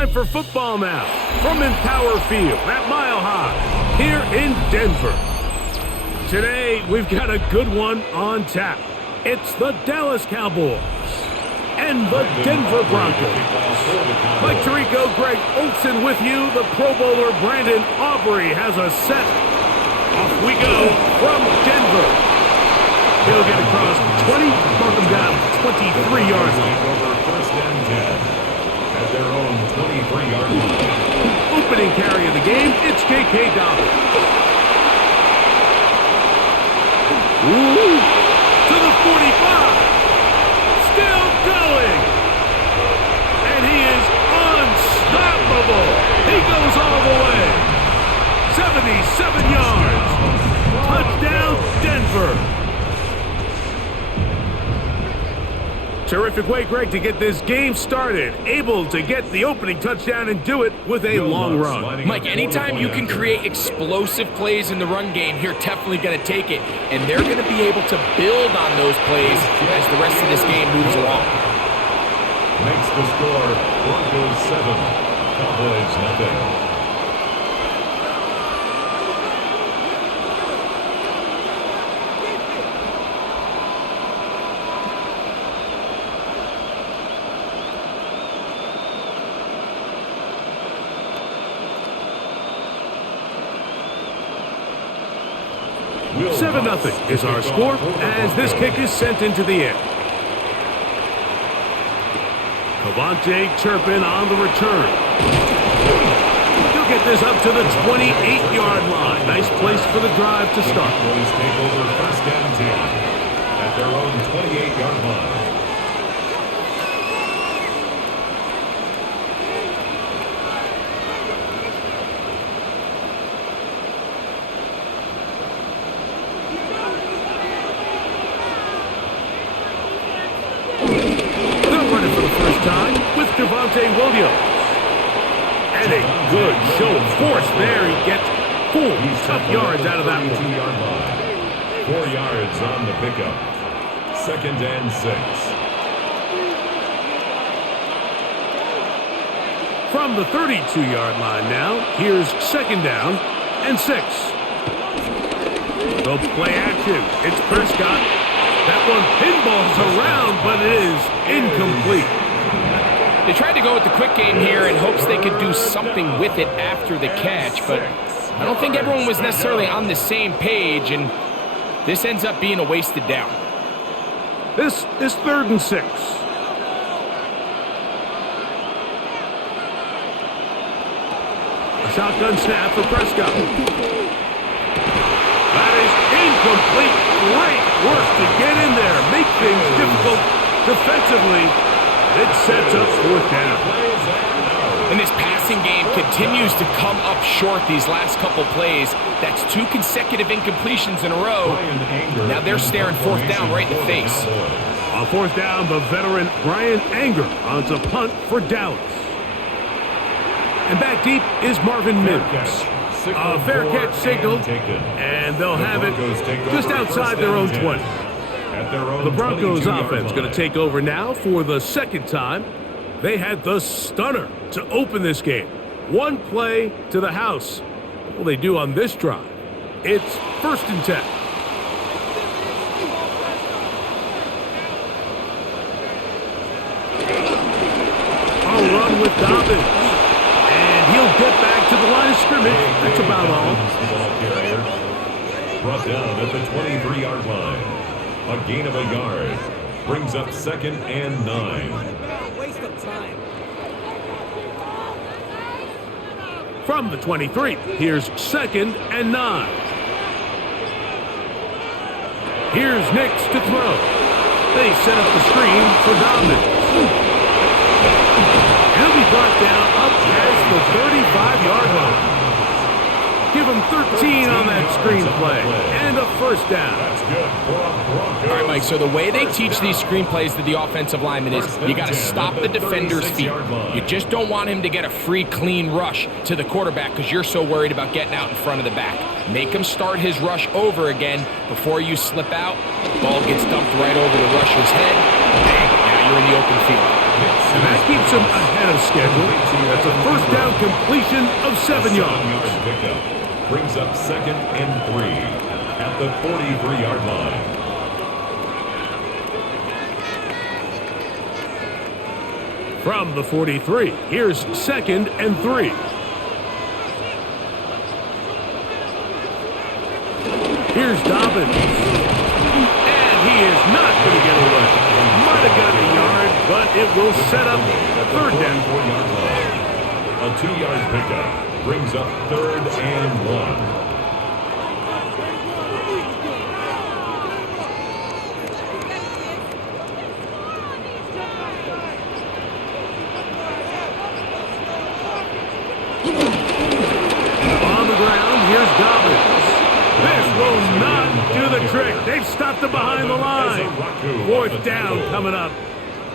time for football now from Empower Field at Mile High here in Denver. Today, we've got a good one on tap. It's the Dallas Cowboys and the Denver Broncos. Mike Tirico, Greg Olsen with you. The Pro Bowler Brandon Aubrey has a set. Off we go from Denver. He'll get across 20, mark him down 23-yard line. Over first and 10 at their own 23-yard line. Opening carry of the game, it's J.K. Dobbins. Ooh, to the 45. Still going. And he is unstoppable. He goes all the way. 77 yards. Touchdown, Denver. Terrific way, Greg, to get this game started. Able to get the opening touchdown and do it with a long run. Mike, anytime you can create explosive plays in the run game, you're definitely going to take it. And they're going to be able to build on those plays as the rest of this game moves along. Makes the score Broncos 7, Cowboys nothing. Seven 0 is our score as this kick is sent into the air. Cavante Turpin on the return. He'll get this up to the 28-yard line. Nice place for the drive to start. Cowboys take over first and 10 at their own 28-yard line. Williams. And a good show of force there. He gets 4 tough yards out of that one. 2-yard line. 4 yards on the pickup. Second and 6. From the 32-yard line now, here's second down and 6. The play action. It's Prescott. That one pinballs around, but it is incomplete. They tried to go with the quick game here in hopes they could do something with it after the catch, but I don't think everyone was necessarily on the same page, and this ends up being a wasted down. This is 3rd and 6. A shotgun snap for Prescott. That is incomplete. Great work to get in there, make things difficult defensively. It sets up 4th down. And this passing game continues to come up short these last couple plays. That's 2 consecutive incompletions in a row. Now they're staring 4th down right in the face. On 4th down, the veteran Brian Anger on to punt for Dallas. And back deep is Marvin Mims. A fair catch signaled, and they'll have it just outside their own 20. The Broncos offense going to take over now for the second time. They had the stunner to open this game. 1 play to the house. What will they do on this drive? It's 1st and 10. A run with Dobbins. And he'll get back to the line of scrimmage. That's about all. Brought down at the 23-yard line. A gain of a yard brings up 2nd and 9. Waste of time. From the 23, here's 2nd and 9. Here's Nix to throw. They set up the screen for Dobbins. He'll be brought down up past the 35-yard line. Give him 13 on that screenplay and a 1st down. That's good for a Broncos. All right, Mike, so the way they teach these screenplays to the offensive lineman is you got to stop the defender's feet. You just don't want him to get a free, clean rush to the quarterback because you're so worried about getting out in front of the back. Make him start his rush over again before you slip out. Ball gets dumped right over the rusher's head. Bang, now you're in the open field. And that keeps him ahead of schedule. That's a first down completion of 7 yards. Pickup brings up 2nd and 3 at the 43-yard line. From the 43, here's 2nd and 3. Here's Dobbins. And he is not going to get away. Might have gotten a yard, but it will set up 3rd down. A 2-yard pickup brings up 3rd and 1. On the ground, here's Dobbins. This will not do the trick. They've stopped him behind the line. 4th down coming up.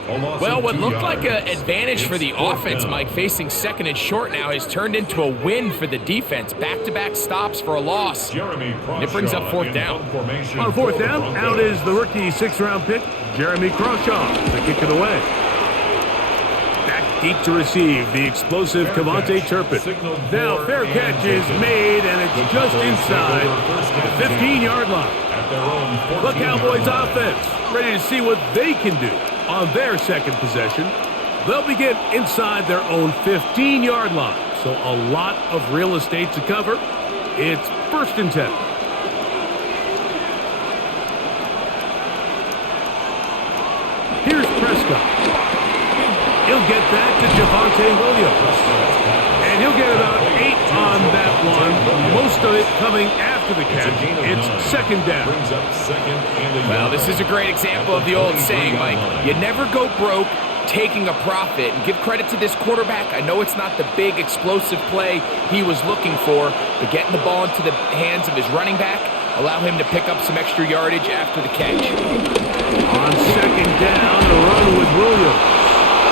Well, what looked like an advantage for the offense, Mike, facing 2nd and short now, has turned into a win for the defense. Back-to-back stops for a loss. It brings up 4th down. On 4th down, out is the rookie 6th-round pick, Jeremy Crawshaw, to kick it away. Back deep to receive, the explosive Cavante Turpin. Now, fair catch is made, and it's just inside the 15-yard line. The Cowboys offense ready to see what they can do on their 2nd possession. They'll begin inside their own 15-yard line, so a lot of real estate to cover. It's 1st and 10. Here's Prescott. He'll get that to Javonte Williams. And he'll get about 8 on that one. Most of it coming after the catch. It's 2nd down. Well, this is a great example of the old saying, Mike. You never go broke taking a profit. And give credit to this quarterback. I know it's not the big explosive play he was looking for, but getting the ball into the hands of his running back, allow him to pick up some extra yardage after the catch. On 2nd down, a run with Williams.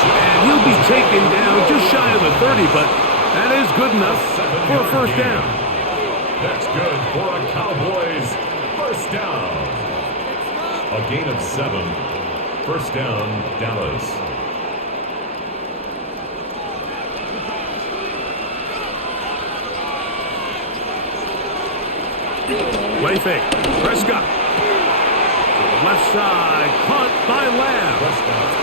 And he'll be taken down just shy of the 30, but that is good enough for a 1st down. That's good for a Cowboys 1st down. A gain of 7. 1st down, Dallas. Play fake. Prescott. Left side, caught by Lamb.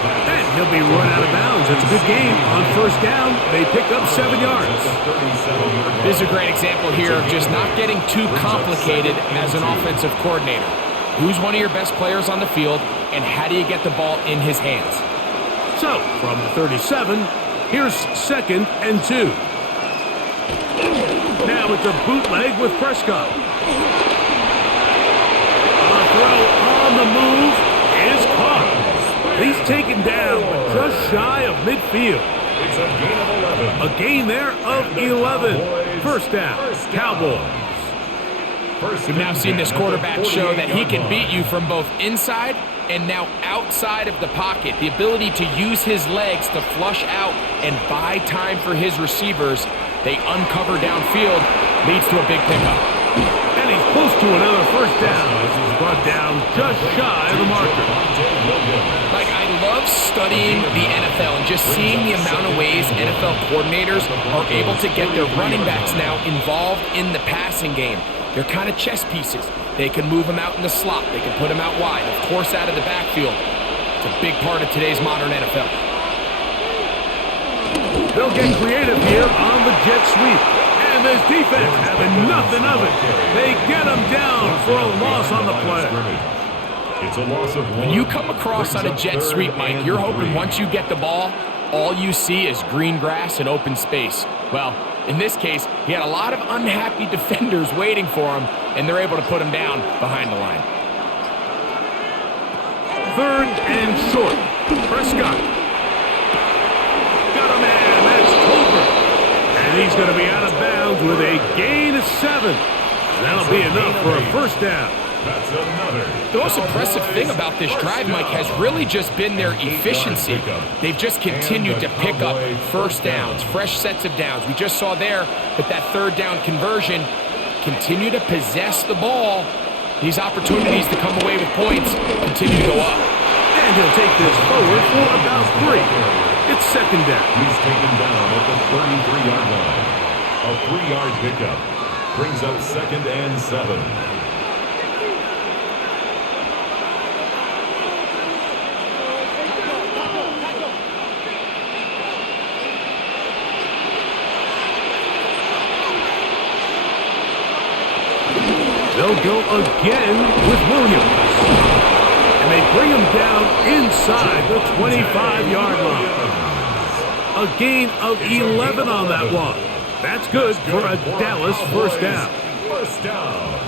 And he'll be run out of bounds. It's a good game. On 1st down, they pick up 7 yards. This is a great example here of just not getting too complicated as an offensive coordinator. Who's one of your best players on the field, and how do you get the ball in his hands? So, from the 37, here's 2nd and 2. Now it's a bootleg with Prescott. A throw on the move is caught. He's taken down just shy of midfield. It's a gain of 11. A gain there of 11. 1st down, Cowboys. We've now seen this quarterback show that he can beat you from both inside and now outside of the pocket. The ability to use his legs to flush out and buy time for his receivers. They uncover downfield, leads to a big pickup. And he's close to another 1st down. He's brought down just shy of the marker. Like, I love studying the NFL and just seeing the amount of ways NFL coordinators are able to get their running backs now involved in the passing game. They're kind of chess pieces. They can move them out in the slot. They can put them out wide, of course, out of the backfield. It's a big part of today's modern NFL. They'll get creative here on the jet sweep. And this defense having nothing of it. They get him down for a loss on the play. It's a loss of 1. When you come across on a jet sweep, Mike, you're hoping once you get the ball, all you see is green grass and open space. Well, in this case, he had a lot of unhappy defenders waiting for him, and they're able to put him down behind the line. 3rd and short. Prescott. Got a man. That's Tolbert. And he's going to be out of bounds with a gain of 7. And that'll be enough for a 1st down. That's another. The most impressive thing about this drive, Mike, has really just been their efficiency. They've just continued to pick up 1st downs, fresh sets of downs. We just saw there that 3rd down conversion, continue to possess the ball. These opportunities to come away with points continue to go up. And he'll take this forward for about 3. It's second down. He's taken down at the 33-yard line. A 3-yard pickup brings up 2nd and 7. They'll go again with Williams. And they bring him down inside the 25-yard line. A gain of 11 on that one. That's good for a Dallas first down.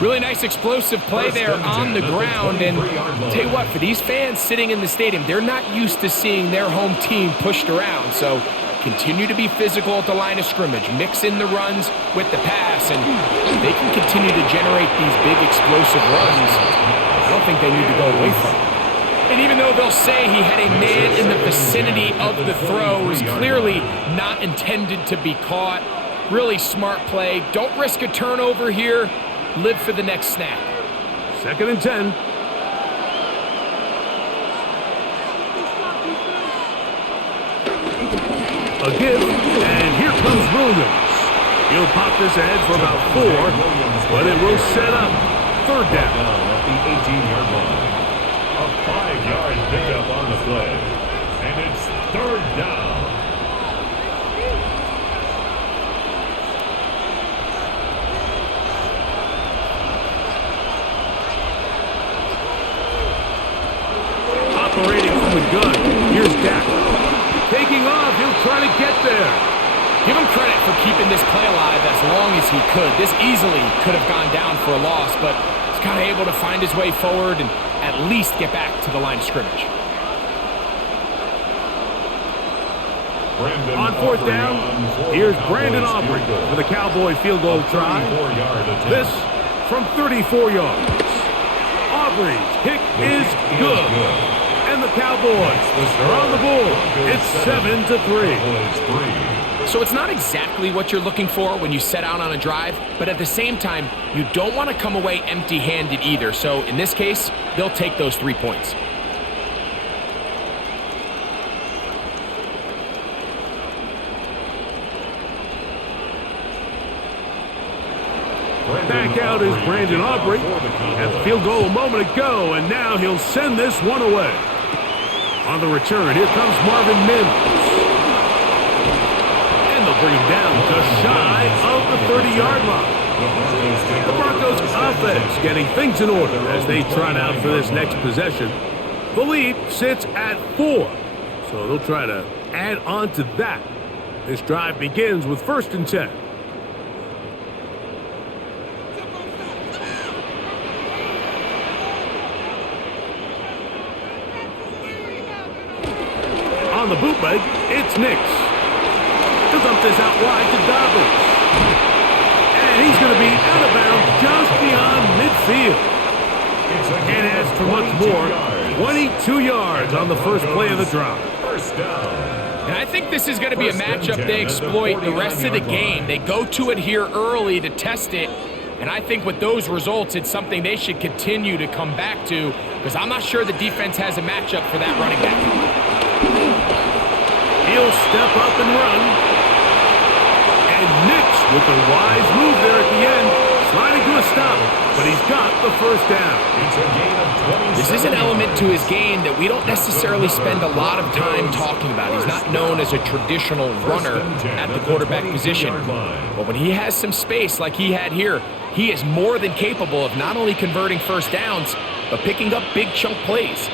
Really nice explosive play there on the ground. And I'll tell you what, for these fans sitting in the stadium, they're not used to seeing their home team pushed around. So continue to be physical at the line of scrimmage. Mix in the runs with the pass, and they can continue to generate these big explosive runs. I don't think they need to go away from it. And even though they'll say he had a man in the vicinity of the throw, it was clearly not intended to be caught. Really smart play. Don't risk a turnover here. Live for the next snap. 2nd and 10. A give, and here comes Williams. He'll pop this ahead for about 4, but it will set up 3rd down. At the 18-yard line. A 5-yard pickup on the play. And it's 3rd down. Operating from the gun. Here's Dak. Taking off. He'll try to get there. Give him credit for keeping this play alive as long as he could. This easily could have gone down for a loss, but he's kind of able to find his way forward and at least get back to the line of scrimmage. On 4th down, here's Brandon Aubrey for the Cowboy field goal try. This from 34 yards. Aubrey's kick is good. And the Cowboys are on the board. It's 7-3. So it's not exactly what you're looking for when you set out on a drive, but at the same time, you don't want to come away empty-handed either. So in this case, they'll take those 3 points. Back out is Brandon Aubrey at the field goal a moment ago, and now he'll send this one away. On the return, here comes Marvin Mims. And they'll bring him down just shy of the 30-yard line. The Broncos offense getting things in order as they trot out for this next possession. The lead sits at 4, so they'll try to add on to that. This drive begins with 1st and 10. On the bootleg, it's Nix. He'll dump this out wide to Dobbins. And he's going to be out of bounds just beyond midfield. Can't ask for much more. 22 yards on the first play of the drive. First down. And I think this is going to be a matchup they exploit the rest of the game. They go to it here early to test it. And I think with those results, it's something they should continue to come back to, because I'm not sure the defense has a matchup for that running back. He'll step up and run. And Nix with a wise move there at the end, sliding to a stop, but he's got the first down. It's a gain of 27. This is an element to his game that we don't necessarily spend a lot of time talking about. He's not known as a traditional runner at the quarterback position. But when he has some space like he had here, he is more than capable of not only converting first downs, but picking up big chunk plays.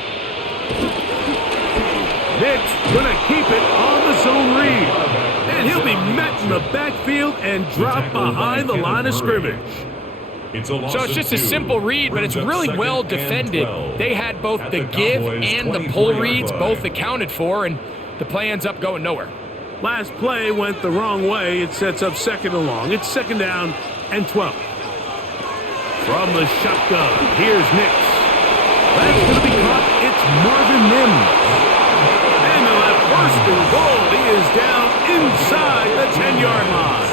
Nix gonna keep it on the zone read. And he'll be met in the backfield and drop behind the line of scrimmage. So it's just a simple read, but it's really well defended. They had both the give and the pull reads both accounted for, and the play ends up going nowhere. Last play went the wrong way. It sets up 2nd and long. It's 2nd down and 12. From the shotgun, here's Nix. That's going to be caught. It's Marvin Mims. And they'll have 1st and goal. He is down inside the 10-yard line.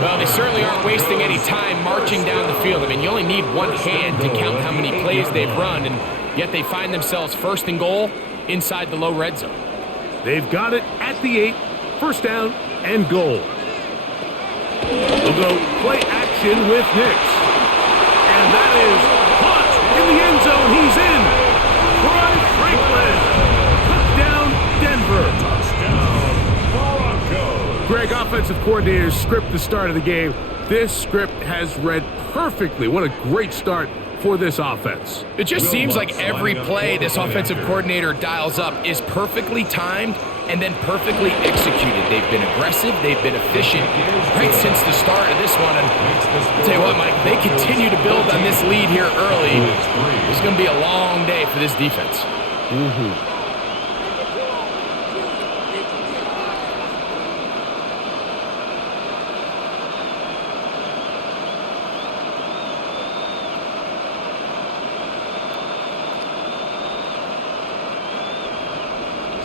Well, they certainly aren't wasting any time marching down the field. I mean, you only need one hand to count how many plays they've run, and yet they find themselves 1st and goal inside the low red zone. They've got it at the 8, first down and goal. We'll go play action with Nix. And that is caught in the end zone. He's in. Troy Franklin. Touchdown, Denver. Touchdown, Broncos. Greg, offensive coordinator's script the start of the game. This script has read perfectly. What a great start for this offense. It just seems like every play this offensive coordinator dials up is perfectly timed and then perfectly executed. They've been aggressive, they've been efficient right since the start of this one. And I'll tell you what, Mike, they continue to build on this lead here early. It's going to be a long day for this defense.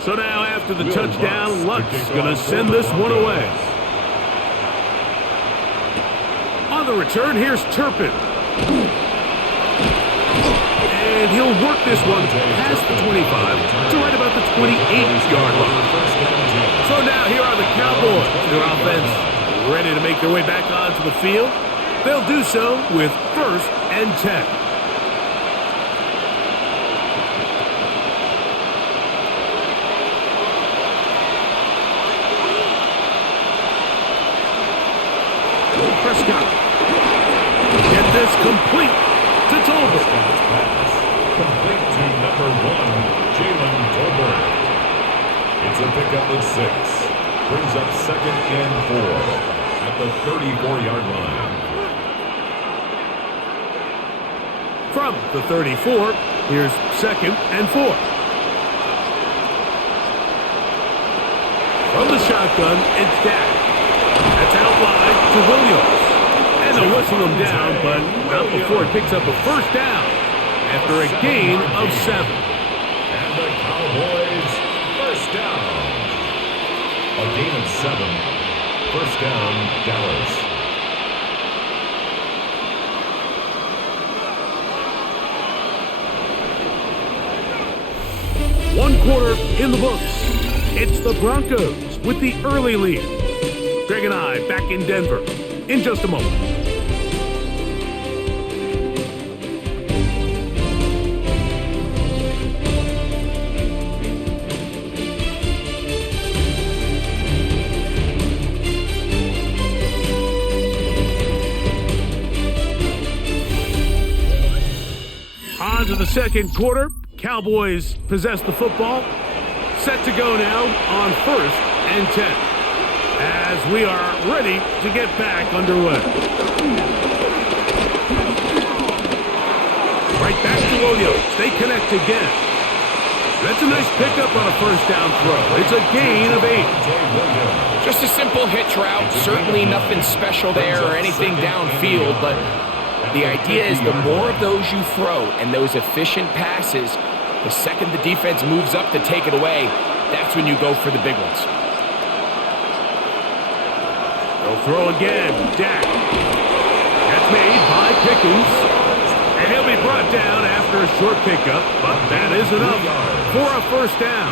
So now after the touchdown, Luck's going to send this one away. On the return, here's Turpin. And he'll work this one past the 25 to right about the 28-yard line. So now here are the Cowboys. Their offense ready to make their way back onto the field. They'll do so with 1st and 10. Prescott. Get this complete to Tolbert. Complete to number 1, Jalen Tolbert. It's a pickup of 6. Brings up 2nd and 4 at the 34-yard line. From the 34, here's 2nd and 4. From the shotgun, it's Dak. That's out wide to Williams. And they'll whistle him down, but not before it picks up a first down after a gain of 7. And the Cowboys, first down. A gain of 7. First down, Dallas. One quarter in the books. It's the Broncos with the early lead. Greg and I back in Denver in just a moment. On to the second quarter. Cowboys possess the football. Set to go now on 1st and 10. As we are ready to get back underway. Right back to Williams. They connect again. That's a nice pickup on a first down throw. It's a gain of 8. Just a simple hitch route. Certainly nothing special there or anything downfield, but the idea is the more of those you throw and those efficient passes, the second the defense moves up to take it away, that's when you go for the big ones. They'll throw again. Dak. That's made by Pickens. And he'll be brought down after a short pickup, but that is enough for a first down.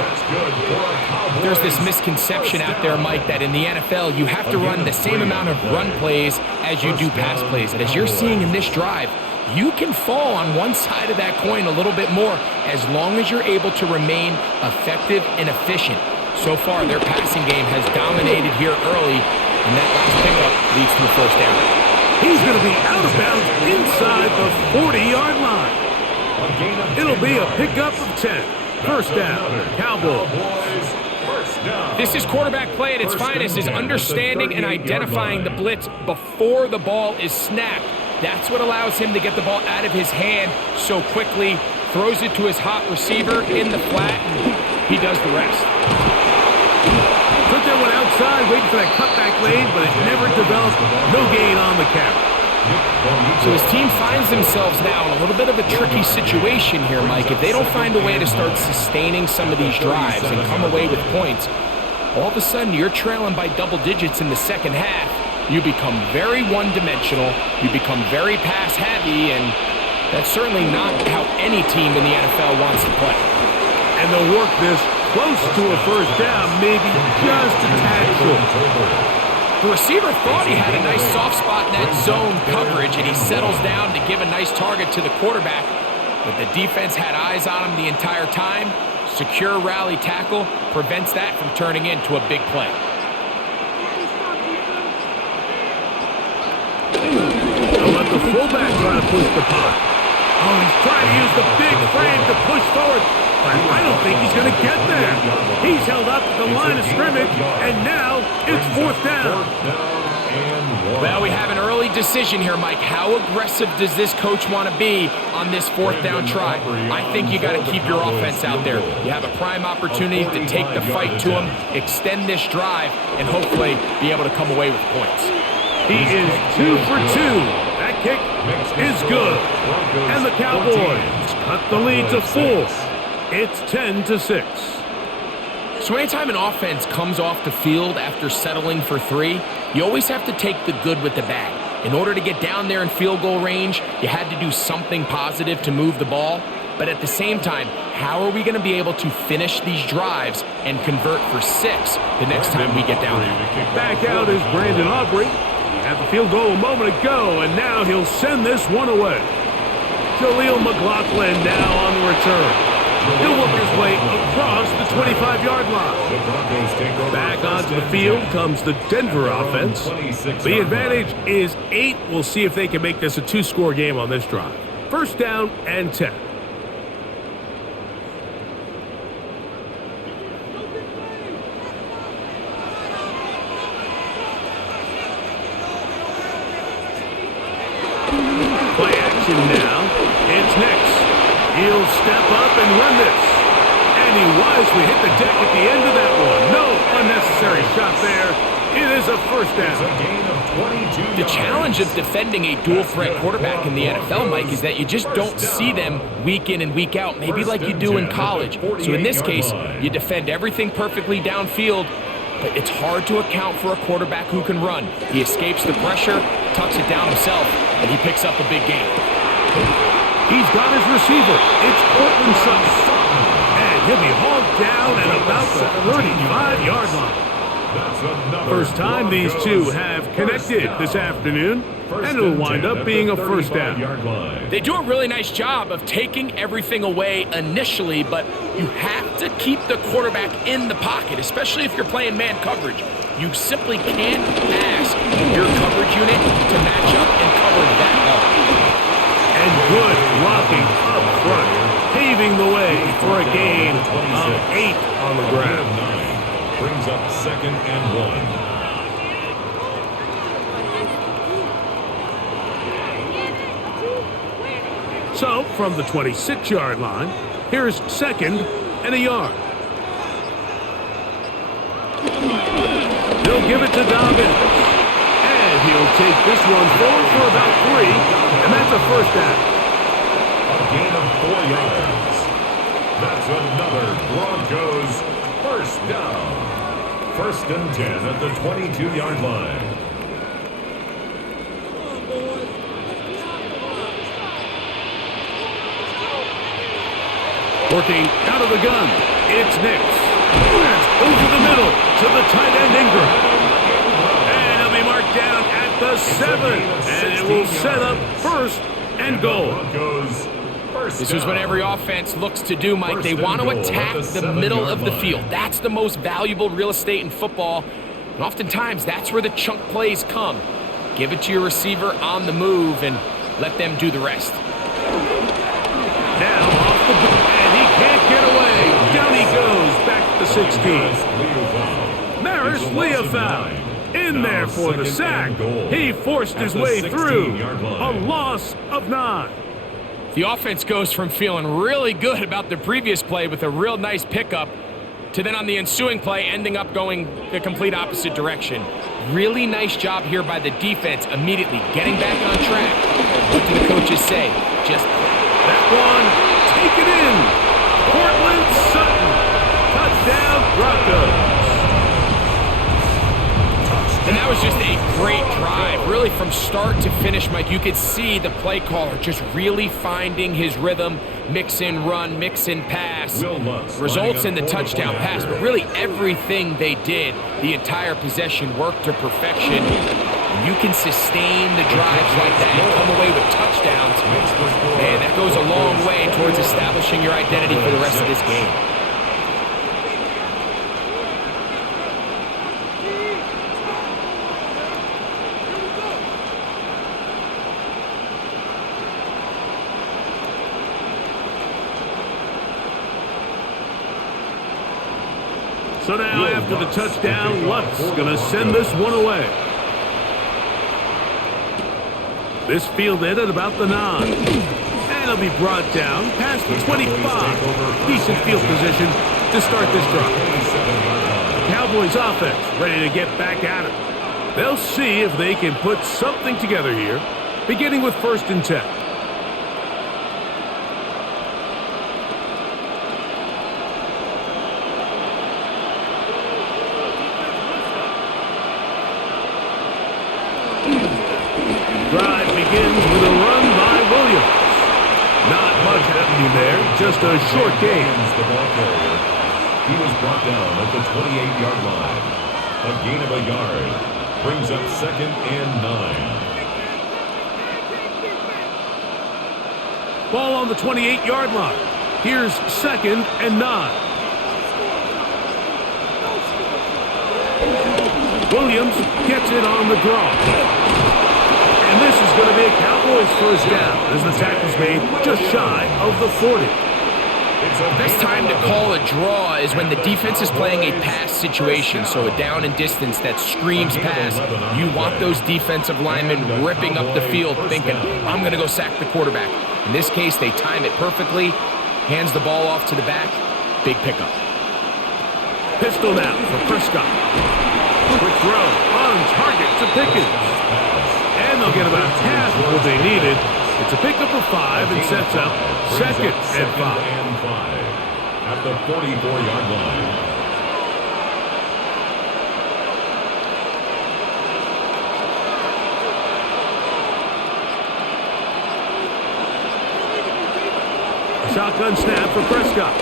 There's this misconception out there, Mike, that in the NFL you have to run the same amount of run plays as you do pass plays. And as you're seeing in this drive, you can fall on one side of that coin a little bit more as long as you're able to remain effective and efficient. So far, their passing game has dominated here early, and that last pickup leads to a first down. He's going to be out of bounds inside the 40-yard line. It'll be a pickup of 10. First down, Cowboys. This is quarterback play at its finest, is understanding and identifying the blitz before the ball is snapped. That's what allows him to get the ball out of his hand so quickly, throws it to his hot receiver in the flat, and he does the rest. Took that one outside, waiting for that cutback lane, but it never developed. No gain on the carry. So his team finds themselves now in a little bit of a tricky situation here, Mike. If they don't find a way to start sustaining some of these drives and come away with points, all of a sudden you're trailing by double digits in the second half. You become very one-dimensional, you become very pass-heavy, and that's certainly not how any team in the NFL wants to play. And they'll work this close to a first down, maybe just a tad short. The receiver thought he had a nice soft spot in that zone coverage, and he settles down to give a nice target to the quarterback. But the defense had eyes on him the entire time. Secure rally tackle prevents that from turning into a big play. They'll let the fullback try to push the punt. Oh, he's trying to use the big frame to push forward, but I don't think he's going to get there. He's held up at the line of scrimmage, and now it's fourth down. Well, we have an early decision here, Mike. How aggressive does this coach want to be on this fourth down try? I think you got to keep your offense out there. You have a prime opportunity to take the fight to him, extend this drive, and hopefully be able to come away with points. He is 2 for 2. That kick is good. And the Cowboys cut the lead to 4. It's 10-6. So anytime an offense comes off the field after settling for 3, you always have to take the good with the bad. In order to get down there in field goal range, you had to do something positive to move the ball. But at the same time, how are we going to be able to finish these drives and convert for 6 the next time we get down there? Back out is Brandon Aubrey. Had the field goal a moment ago, and now he'll send this one away. Jaleel McLaughlin now on the return. He'll work his way across the 25-yard line. Back onto the field comes the Denver offense. The advantage is 8. We'll see if they can make this a 2-score game on this drive. First down and 10. Play action now. It's Nix. He'll step up and run this. And he wisely hit the deck at the end of that one. No unnecessary shot there. It is a first down. The challenge of defending a dual-threat quarterback in the NFL, Mike, is that you just don't see them week in and week out, maybe like you do in college. So in this case, you defend everything perfectly downfield, but it's hard to account for a quarterback who can run. He escapes the pressure, tucks it down himself, and he picks up a big gain. He's got his receiver. It's Cortland Sutton. And he'll be hauled down at about the 35-yard line. First time these two have connected this afternoon, and it'll wind up being a first down. They do a really nice job of taking everything away initially, but you have to keep the quarterback in the pocket, especially if you're playing man coverage. You simply can't ask your coverage unit to match up and cover that well. And good blocking up front, paving the way for a gain of 8 on the ground. Brings up second and 1. So, from the 26-yard line, here's second and a yard. They'll give it to Dobbins. And he'll take this one forward for about 3, and that's a first down. A gain of 4 yards. That's another Broncos first down. First and 10 at the 22-yard line. Working out of the gun, it's Nix. That's over the middle to the tight end Ingram. And he'll be marked down at the 7. And it will set up first and goal. This is what every offense looks to do, Mike. They want to attack the middle of the field. That's the most valuable real estate in football. And oftentimes, that's where the chunk plays come. Give it to your receiver on the move and let them do the rest. Now off the boot, and he can't get away. Down he goes, back to 16. Maris Leofau in there for the sack. He forced his way through. A loss of 9. The offense goes from feeling really good about the previous play with a real nice pickup to then on the ensuing play ending up going the complete opposite direction. Really nice job here by the defense immediately getting back on track. What do the coaches say? Just that one, take it in. Cortland Sutton, touchdown Broncos. And that was just a great drive. Really from start to finish, Mike, you could see the play caller just really finding his rhythm, mix in run, mix in pass, results in the touchdown pass. But really everything they did, the entire possession worked to perfection. You can sustain the drives like that and come away with touchdowns. Man, that goes a long way towards establishing your identity for the rest of this game. So now, after the touchdown, Luck's going to send this one away. This fielded at about the 9. And it'll be brought down past the 25. Decent field position to start this drive. The Cowboys offense ready to get back at it. They'll see if they can put something together here, beginning with 1st and 10. Drive begins with a run by Williams. Not much happening there, just a short gain. The ball carrier. He was brought down at the 28-yard line. A gain of a yard brings up 2nd and 9. Ball on the 28-yard line. Here's 2nd and 9. Williams gets it on the draw. And this is going to be a Cowboys first down as the tackle's made just shy of the 40. The best time to call a draw is when the defense is playing a pass situation, so a down and distance that screams pass. You want those defensive linemen ripping up the field thinking, I'm going to go sack the quarterback. In this case, they time it perfectly, hands the ball off to the back, big pickup. Pistol now for Prescott. Quick throw on target to Pickens. And they'll get about half of what they needed. It's a pickup of 5 and sets up 2nd and 5. At the 44-yard line. Shotgun snap for Prescott.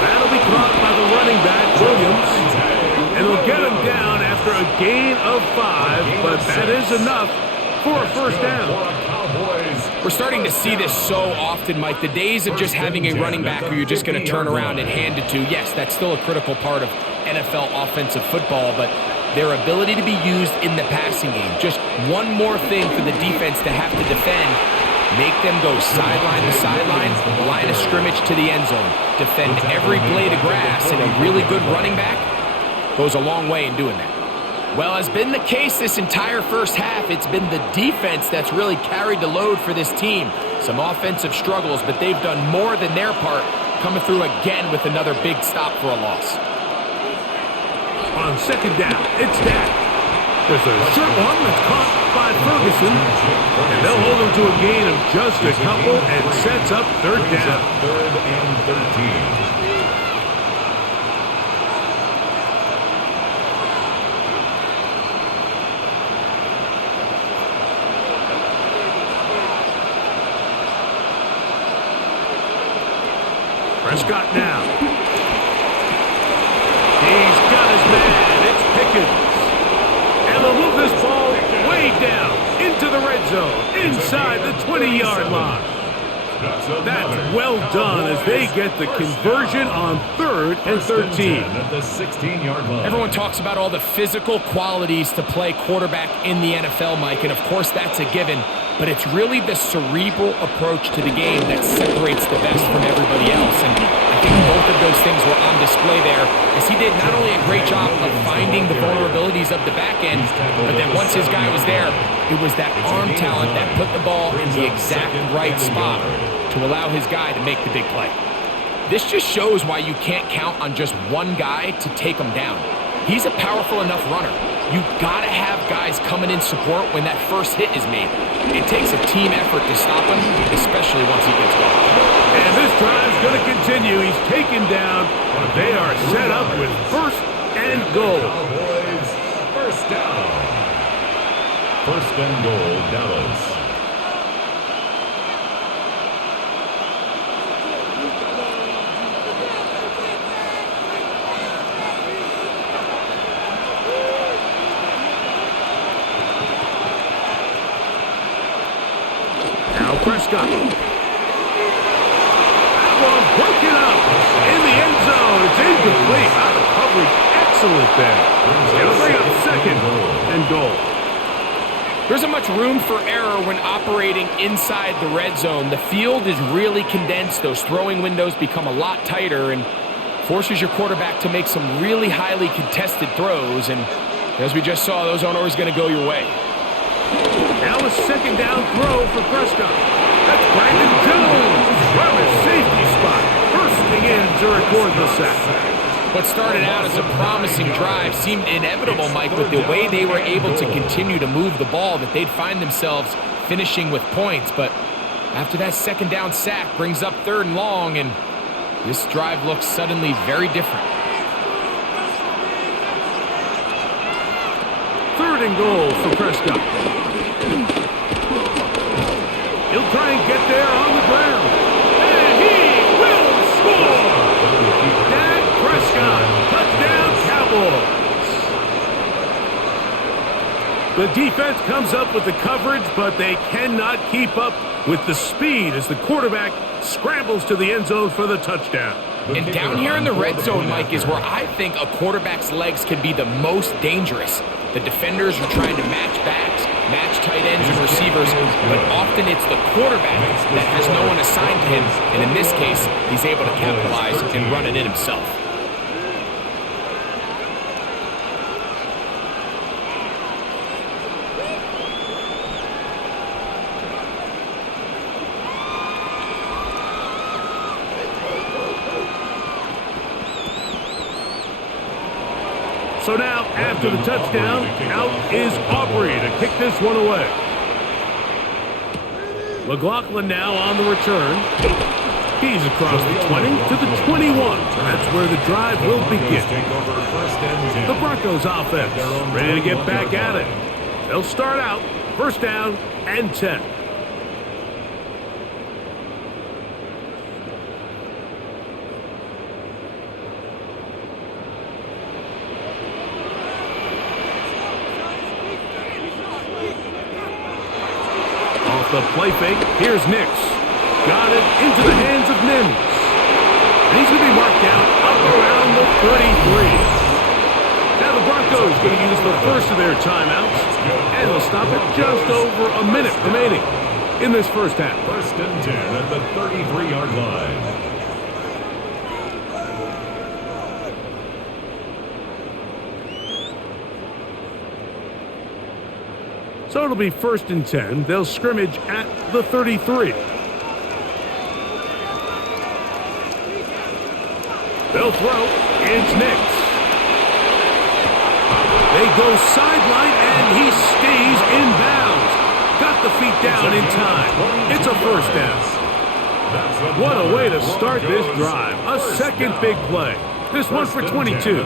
That'll be caught by the running back, Williams. And they'll get him down after a gain of 5, but that is enough for a first down. We're starting to see this so often, Mike. The days of just having a running back who you're just going to turn around and hand it to, yes, that's still a critical part of NFL offensive football, but their ability to be used in the passing game, just one more thing for the defense to have to defend, make them go sideline to sideline, line of scrimmage to the end zone, defend every blade of grass, and a really good running back goes a long way in doing that. Well, as been the case this entire first half, it's been the defense that's really carried the load for this team. Some offensive struggles, but they've done more than their part, coming through again with another big stop for a loss. On 2nd down, it's Dak. There's a short one that's caught by Ferguson, and they'll hold him to a gain of just a couple and sets up 3rd down. 3rd and 13. Prescott now. He's got his man. It's Pickens. And they'll move this ball way down into the red zone, inside the 20-yard line. That's well done as they get the conversion on 3rd and 13. At the 16-yard line. Everyone talks about all the physical qualities to play quarterback in the NFL, Mike, and of course that's a given. But it's really the cerebral approach to the game that separates the best from everybody else. And I think both of those things were on display there, as he did not only a great job of finding the vulnerabilities of the back end, but then once his guy was there, it was that arm talent that put the ball in the exact right spot to allow his guy to make the big play. This just shows why you can't count on just one guy to take him down. He's a powerful enough runner. You've got to have guys coming in support when that first hit is made. It takes a team effort to stop him, especially once he gets going. And this drive's going to continue. He's taken down, but they are set up with 1st and goal. First and goal, Dallas. Prescott. That one broken up in the end zone. It's incomplete. Out of coverage. Excellent there. It'll bring up second and goal. There isn't much room for error when operating inside the red zone. The field is really condensed. Those throwing windows become a lot tighter and forces your quarterback to make some really highly contested throws. And as we just saw, those aren't always going to go your way. Now a second down throw for Prescott. That's Brandon Jones from his safety spot, bursting in to record the sack. What started out as a promising drive seemed inevitable, Mike, with the way they were able to continue to move the ball, that they'd find themselves finishing with points. But after that second down sack brings up third and long, and this drive looks suddenly very different. Third and goal for Prescott. He'll try and get there on the ground. And he will score! Dak Prescott, touchdown Cowboys. The defense comes up with the coverage, but they cannot keep up with the speed as the quarterback scrambles to the end zone for the touchdown. And down here in the red zone, Mike, is where I think a quarterback's legs can be the most dangerous. The defenders are trying to match backs, match tight ends and receivers, but often it's the quarterback that has no one assigned to him, and in this case, he's able to capitalize and run it in himself. So now, after the touchdown, out is Aubrey to kick this one away. McLaughlin now on the return. He's across the 20 to the 21. That's where the drive will begin. The Broncos offense ready to get back at it. They'll start out first down and 10. The play fake. Here's Nix. Got it into the hands of Mims. And he's going to be marked down up around the 33. Now the Broncos going to use the first of their timeouts. And they'll stop it just over a minute remaining in this first half. First and 10 at the 33-yard line. So it'll be first and 10. They'll scrimmage at the 33. They'll throw. It's Nix. They go sideline, and he stays in bounds. Got the feet down in time. It's a first down. What a way to start this drive. A second big play. This one for 22.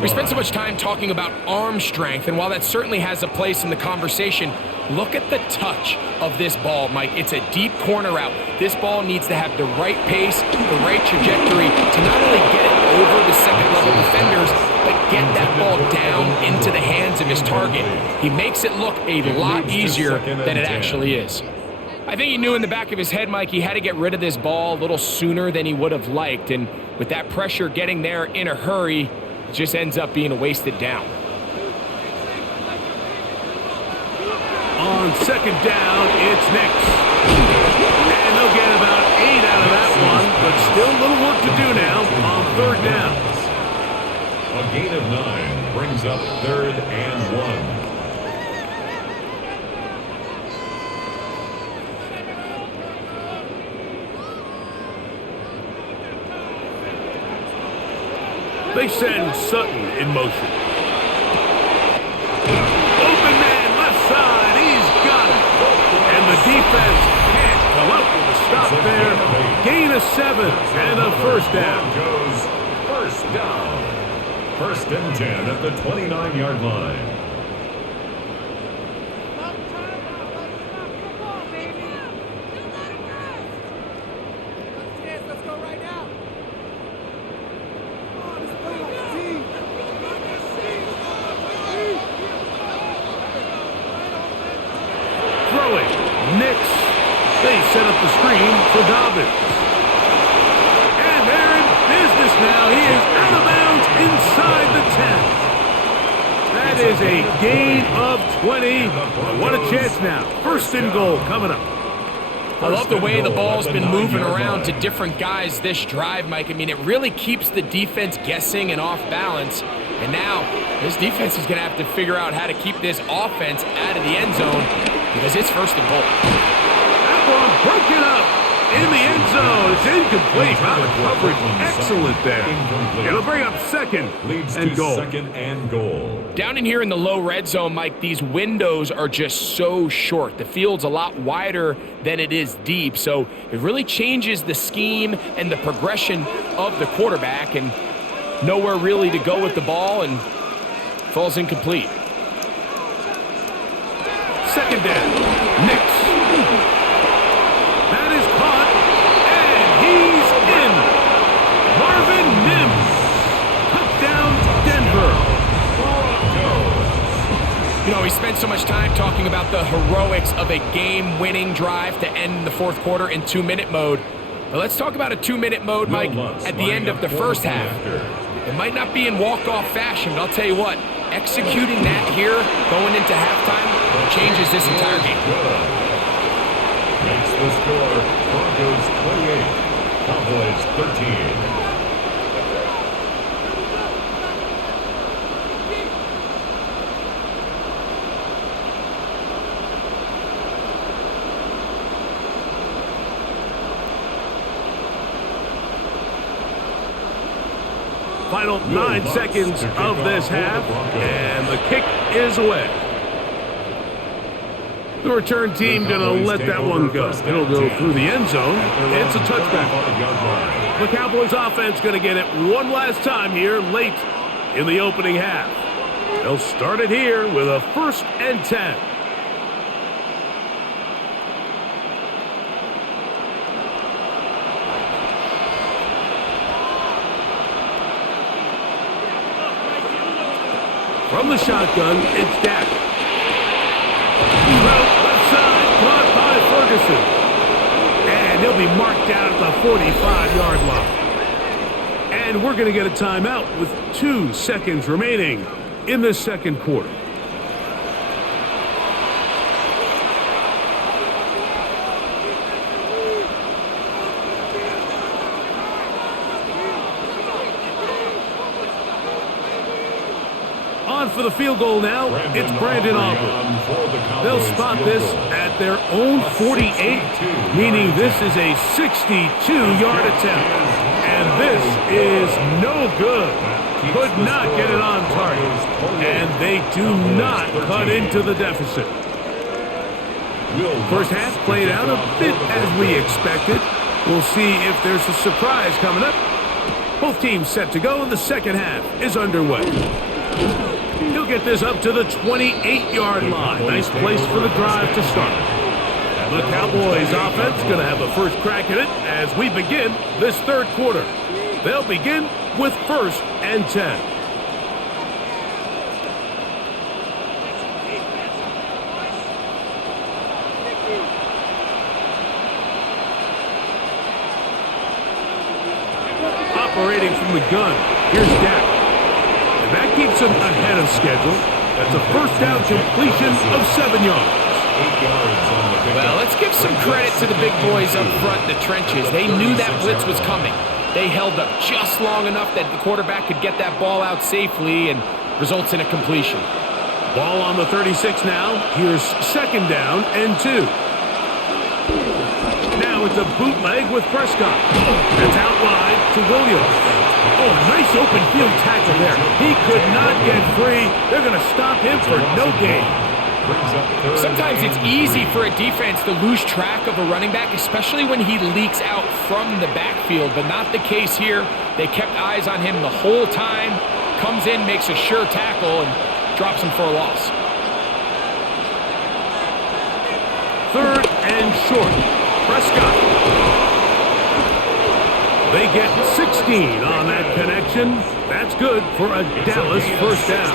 We spent so much time talking about arm strength, and while that certainly has a place in the conversation, look at the touch of this ball, Mike. It's a deep corner route. This ball needs to have the right pace, the right trajectory to not only get it over the second-level defenders, but get that ball down into the hands of his target. He makes it look a lot easier than it actually is. I think he knew in the back of his head, Mike, he had to get rid of this ball a little sooner than he would have liked. And with that pressure getting there in a hurry, it just ends up being a wasted down. On second down, it's Nix. And they'll get about 8 out of that one, but still a little work to do now on third down. A gain of 9 brings up third and 1. They send Sutton in motion. Open man, left side, he's got it. And the defense can't come up with a stop there. Gain of 7 and a first down. Goes first down. First and 10 at the 29-yard line. set up the screen for Dobbins. And they're in business now. He is out of bounds inside the 10. That is a gain of 20. What a chance now. First and goal coming up. I love the way the ball's been moving around to different guys this drive, Mike. I mean, it really keeps the defense guessing and off balance. And now this defense is going to have to figure out how to keep this offense out of the end zone because it's first and goal. That one broken up in the end zone. It's incomplete. Wow, the coverage excellent there. It'll bring up second and goal. Second and goal. Down in here in the low red zone, Mike, these windows are just so short. The field's a lot wider than it is deep, so it really changes the scheme and the progression of the quarterback, and nowhere really to go with the ball, and falls incomplete. Second down. Nix. That is caught, and he's in. Marvin Mims. Touchdown, Denver. You know, we spent so much time talking about the heroics of a game-winning drive to end the fourth quarter in 2-minute mode. But let's talk about a 2-minute mode, Mike, at the end of the first half. It might not be in walk-off fashion, but I'll tell you what, executing that here, going into halftime, changes this entire game. Makes the score Broncos 28, Cowboys 13. Final 9 seconds of this half, and the kick is away. The return team going to let that one go. It'll go through the end zone. It's a touchback. The Cowboys offense going to get it one last time here late in the opening half. They'll start it here with a 1st and 10. From the shotgun, it's Dak. Left side, caught by Ferguson. And he'll be marked down at the 45-yard line. And we're going to get a timeout with 2 seconds remaining in the second quarter. On for the field goal now, it's Brandon Aubrey. They'll spot this at their own 48, meaning this is a 62-yard attempt. And this is no good. Could not get it on target. And they do not cut into the deficit. First half played out a bit as we expected. We'll see if there's a surprise coming up. Both teams set to go, and the second half is underway. He'll get this up to the 28-yard line. Nice place for the drive to start. The Cowboys offense going to have a first crack at it as we begin this third quarter. They'll begin with 1st and 10. Operating from the gun, here's Dak. And that keeps him ahead of schedule. That's a first down completion of 7 yards. Well, let's give some credit to the big boys up front in the trenches. They knew that blitz was coming. They held up just long enough that the quarterback could get that ball out safely and results in a completion. Ball on the 36 now. Here's 2nd down and 2. Now it's a bootleg with Prescott. That's out wide to Williams. Oh, nice open field tackle there. He could not get free. They're going to stop him for no gain. Sometimes it's easy for a defense to lose track of a running back, especially when he leaks out from the backfield, but not the case here. They kept eyes on him the whole time. Comes in, makes a sure tackle, and drops him for a loss. 3rd and short. Prescott. They get 16 on that connection. That's good for a Dallas first down.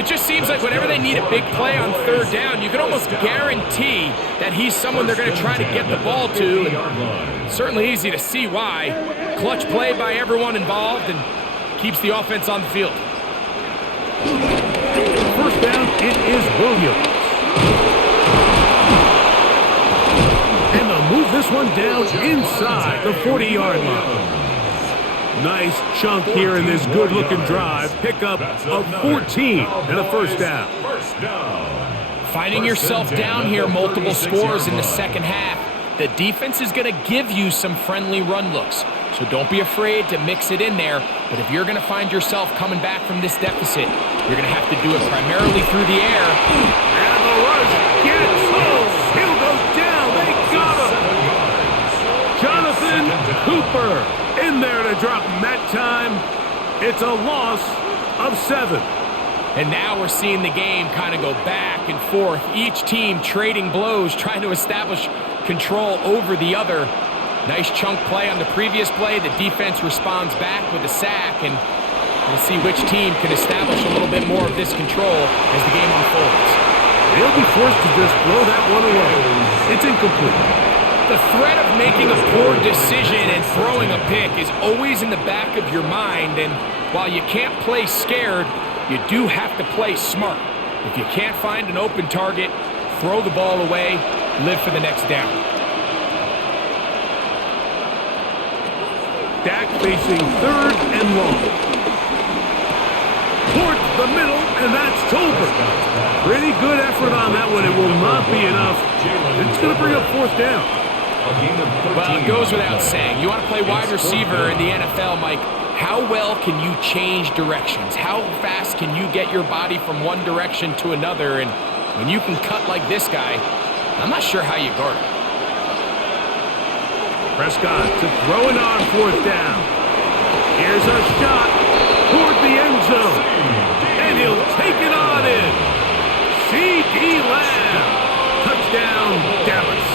It just seems like whenever they need a big play on third down, you can almost guarantee that he's someone they're going to try to get the ball to. And certainly easy to see why. Clutch play by everyone involved and keeps the offense on the field. First down, it is Williams. And they'll move this one down inside the 40-yard line. Nice chunk here in this good-looking drive. Pickup of 14 and a first down. Finding yourself down here, multiple scores in the second half. The defense is going to give you some friendly run looks. So don't be afraid to mix it in there. But if you're going to find yourself coming back from this deficit, you're going to have to do it primarily through the air. And the rush gets home. He'll go down. They got him. Jonathan Cooper in there to drop him that time. It's a loss of 7. And now we're seeing the game kind of go back and forth. Each team trading blows, trying to establish control over the other. Nice chunk play on the previous play. The defense responds back with a sack, and we'll see which team can establish a little bit more of this control as the game unfolds. They'll be forced to just throw that one away. It's incomplete. The threat of making a poor decision and throwing a pick is always in the back of your mind, and while you can't play scared, you do have to play smart. If you can't find an open target, throw the ball away, live for the next down. Dak facing third and long. Towards the middle, and that's Tolbert. Pretty good effort on that one. It will not be enough. It's going to bring up fourth down. Well, it goes without saying. You want to play wide receiver in the NFL, Mike. How well can you change directions? How fast can you get your body from one direction to another? And when you can cut like this guy, I'm not sure how you guard him. Prescott to throw it on fourth down. Here's a shot toward the end zone. And he'll take it on in. C.D. Lamb. Touchdown, Dallas.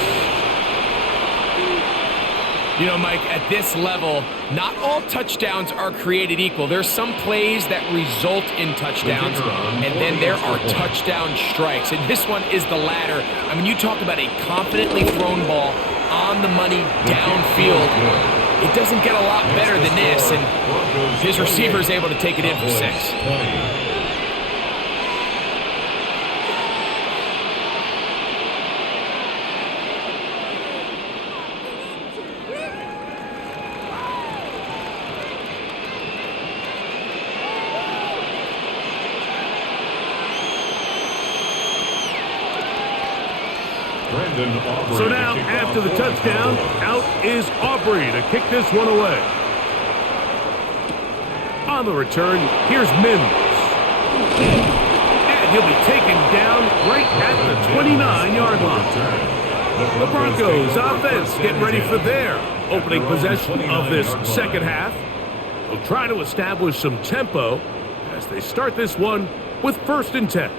You know, Mike, at this level, not all touchdowns are created equal. There's some plays that result in touchdowns, and then there are touchdown strikes. And this one is the latter. I mean, you talk about a confidently thrown ball on the money downfield. It doesn't get a lot better than this, and his receiver is able to take it in for 6. So now, after the touchdown, out is Aubrey to kick this one away. On the return, here's Mims. And he'll be taken down right at the 29-yard line. The Broncos offense getting ready for their opening possession of this second half. They'll try to establish some tempo as they start this one with 1st and 10.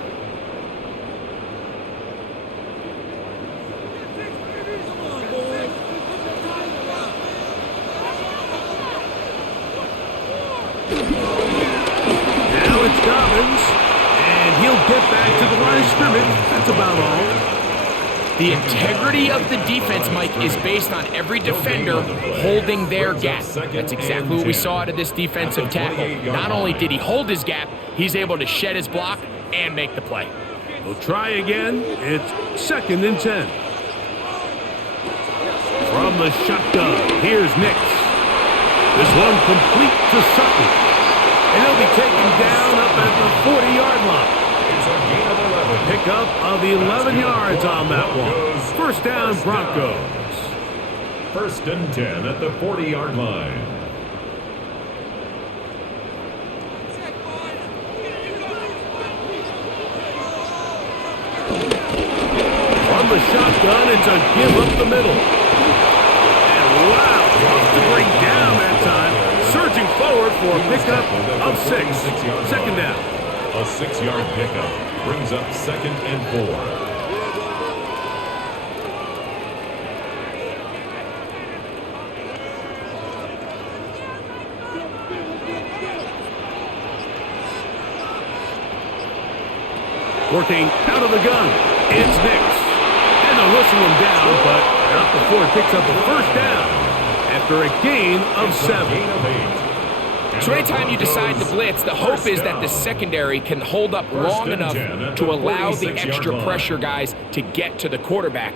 And he'll get back to the line of scrimmage. That's about all. The integrity of the defense, Mike, is based on every defender holding their gap. That's exactly what we saw out of this defensive tackle. Not only did he hold his gap, he's able to shed his block and make the play. We'll try again. It's 2nd and 10. From the shotgun, here's Nix. This one complete to Sutton. And he'll be taken down up at the 40-yard line. It's a gain of 11. Pickup of 11 yards on that one. First down, Broncos. 1st and 10 at the 40-yard line. From the shotgun, it's a give up the middle. And wow, tough to bring down that time. Surging forward for a pickup of 6. 2nd down. A 6-yard pickup brings up 2nd and 4. Working out of the gun, it's Nix. And they'll whistle him down, but not before he picks up the first down after a gain of 7. So anytime you decide to blitz, the hope is that the secondary can hold up long enough to allow the extra pressure guys to get to the quarterback.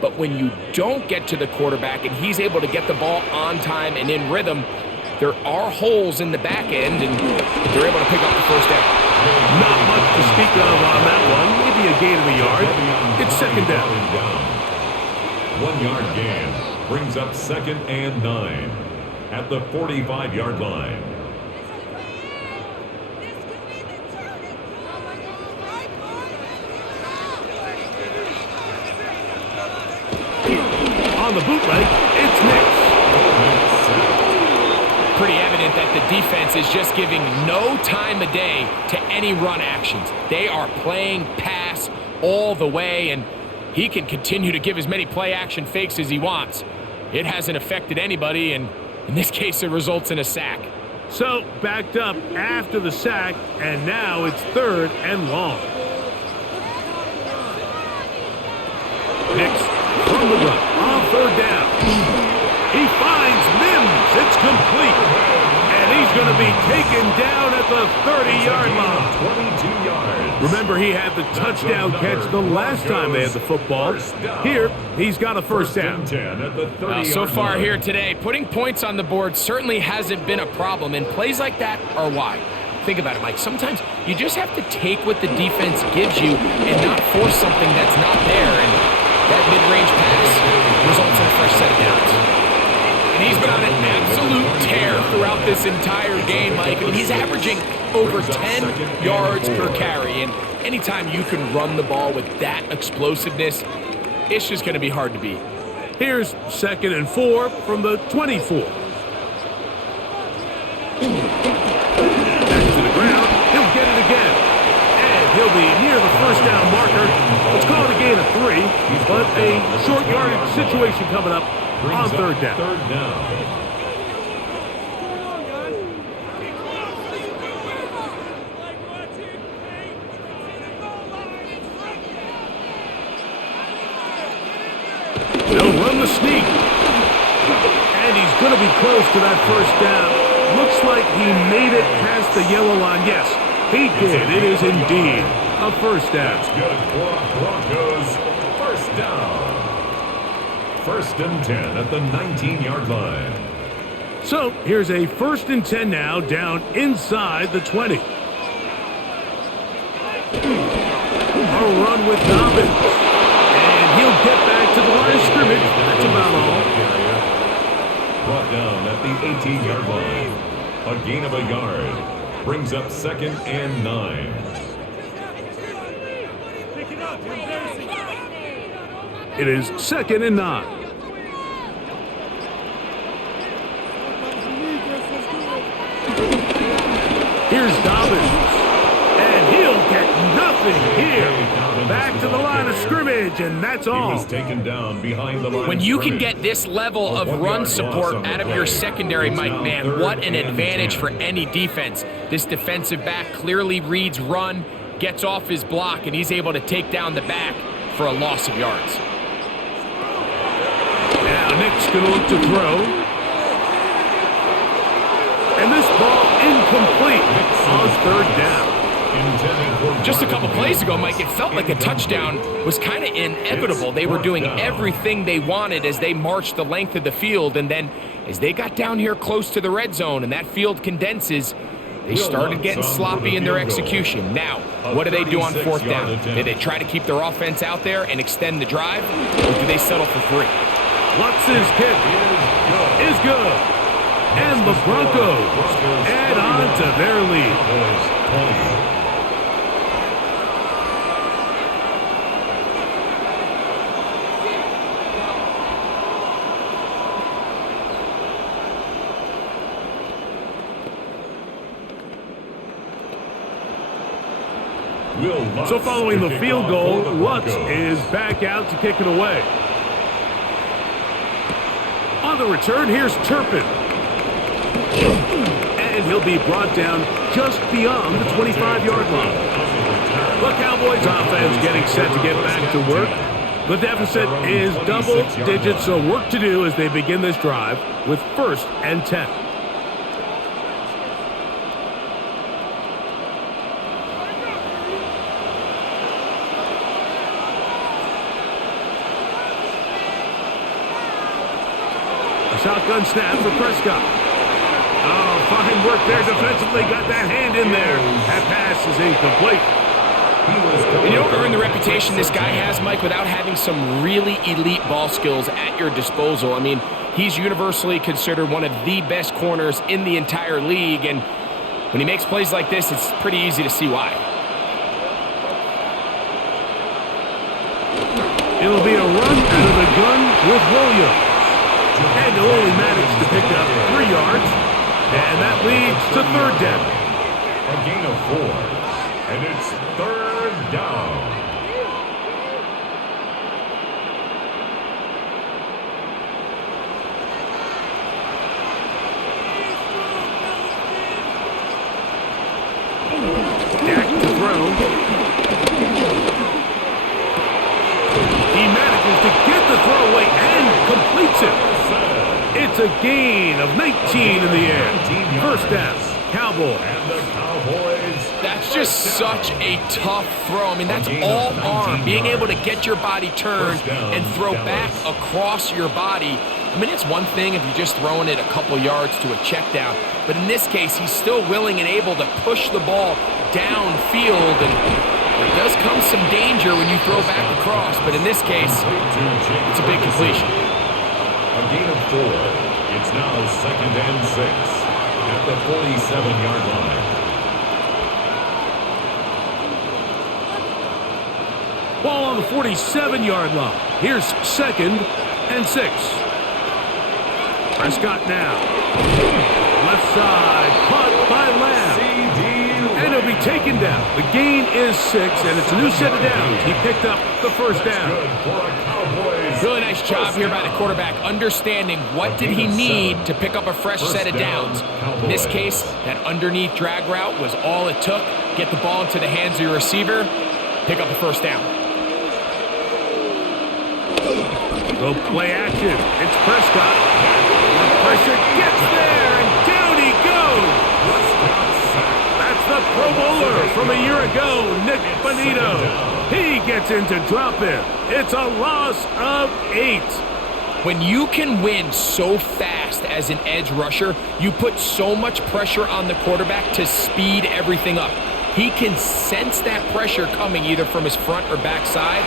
But when you don't get to the quarterback and he's able to get the ball on time and in rhythm, there are holes in the back end, and they're able to pick up the first down. Not much to speak of on that one. Maybe a gain of a yard. It's second down. 1 yard gain brings up 2nd and 9 at the 45-yard line. On the bootleg, it's Nix. Pretty evident that the defense is just giving no time of day to any run actions. They are playing pass all the way, and he can continue to give as many play-action fakes as he wants. It hasn't affected anybody, and in this case, it results in a sack. So, backed up after the sack, and now it's 3rd and long. Nix from the run on 3rd down. He finds Mims. It's complete. And he's going to be taken down at the 30-yard line. 22 yards. Remember, he had the touchdown catch the last time they had the football. Here, he's got a first down. So far here today, putting points on the board certainly hasn't been a problem, and plays like that are why. Think about it, Mike. Sometimes you just have to take what the defense gives you and not force something that's not there. And that mid-range pass results in a fresh set of downs. And he's been on an absolute tear throughout this entire game, Mike. I mean, he's averaging over 10 yards per carry. And anytime you can run the ball with that explosiveness, it's just going to be hard to beat. Here's 2nd and 4 from the 24. Back to the ground. He'll get it again. And he'll be near the first down marker. Let's call it a gain of 3, but a short yardage situation coming up on 3rd down. 3rd down. They'll run the sneak. And he's going to be close to that first down. Looks like he made it past the yellow line. Yes, he did. It is indeed a first down. That's good for Broncos. First down. 1st and 10 at the 19-yard line. So here's a 1st and 10 now, down inside the 20. A run with Dobbins. And he'll get back to the line of scrimmage. That's about all. Brought down at the 18-yard line. A gain of a yard. Brings up 2nd and 9. It is 2nd and 9. Here's Dobbins. And he'll get nothing here. Back to the line of scrimmage, and that's all. He was taken down behind the line. When you can get this level of run support out of your secondary, Mike, man, what an advantage for any defense. This defensive back clearly reads run, gets off his block, and he's able to take down the back for a loss of yards. Now Nick's going to look to throw. And this ball incomplete on 3rd down. Just a couple plays ago, Mike, it felt like a touchdown was kind of inevitable. They were doing everything they wanted as they marched the length of the field, and then as they got down here close to the red zone and that field condenses, they started getting sloppy in their execution. Now, what do they do on 4th down? Do they try to keep their offense out there and extend the drive, or do they settle for 3? Lutz's kick is good. And the Broncos add on to their lead. So following the field goal, Lutz is back out to kick it away. On the return, here's Turpin. And he'll be brought down just beyond the 25-yard line. The Cowboys Cowboys offense getting set to get back to work. The deficit is double digits, so work to do as they begin this drive with 1st and 10. A shotgun snap for Prescott. Oh, fine work there defensively. Got that hand in there. That pass is incomplete. And you don't earn the reputation this guy has, Mike, without having some really elite ball skills at your disposal. I mean, he's universally considered one of the best corners in the entire league, and when he makes plays like this, it's pretty easy to see why. It'll be a run out of the gun with Williams. And he'll only manage to pick up 3 yards, and that leads to 3rd down. A gain of 4, and it's 3rd down. Dak to throw. He manages to get the throw away and completes it. It's a gain of 19 in the air. 1st down, Cowboys. And the Cowboys. That's just such a tough throw. I mean, that's all arm. Being able to get your body turned and throw back across your body. I mean, it's one thing if you're just throwing it a couple yards to a check down. But in this case, he's still willing and able to push the ball downfield. And there does come some danger when you throw back across. But in this case, it's a big completion. A gain of 4. It's now 2nd and 6 at the 47-yard line. Ball on the 47-yard line. Here's 2nd and 6. Prescott now. Left side, caught by Lamb. And he'll be taken down. The gain is 6, and it's a new set of downs. He picked up the 1st down. Really nice job here by the quarterback, understanding what did he need to pick up a fresh set of downs. In this case, that underneath drag route was all it took. Get the ball into the hands of your receiver, pick up the 1st down. Go play action. It's Prescott. The pressure gets there, and down he goes. That's the Pro Bowler from a year ago, Nick Bonito. He gets into drop in. It's a loss of 8. When you can win so fast as an edge rusher, you put so much pressure on the quarterback to speed everything up. He can sense that pressure coming either from his front or back side.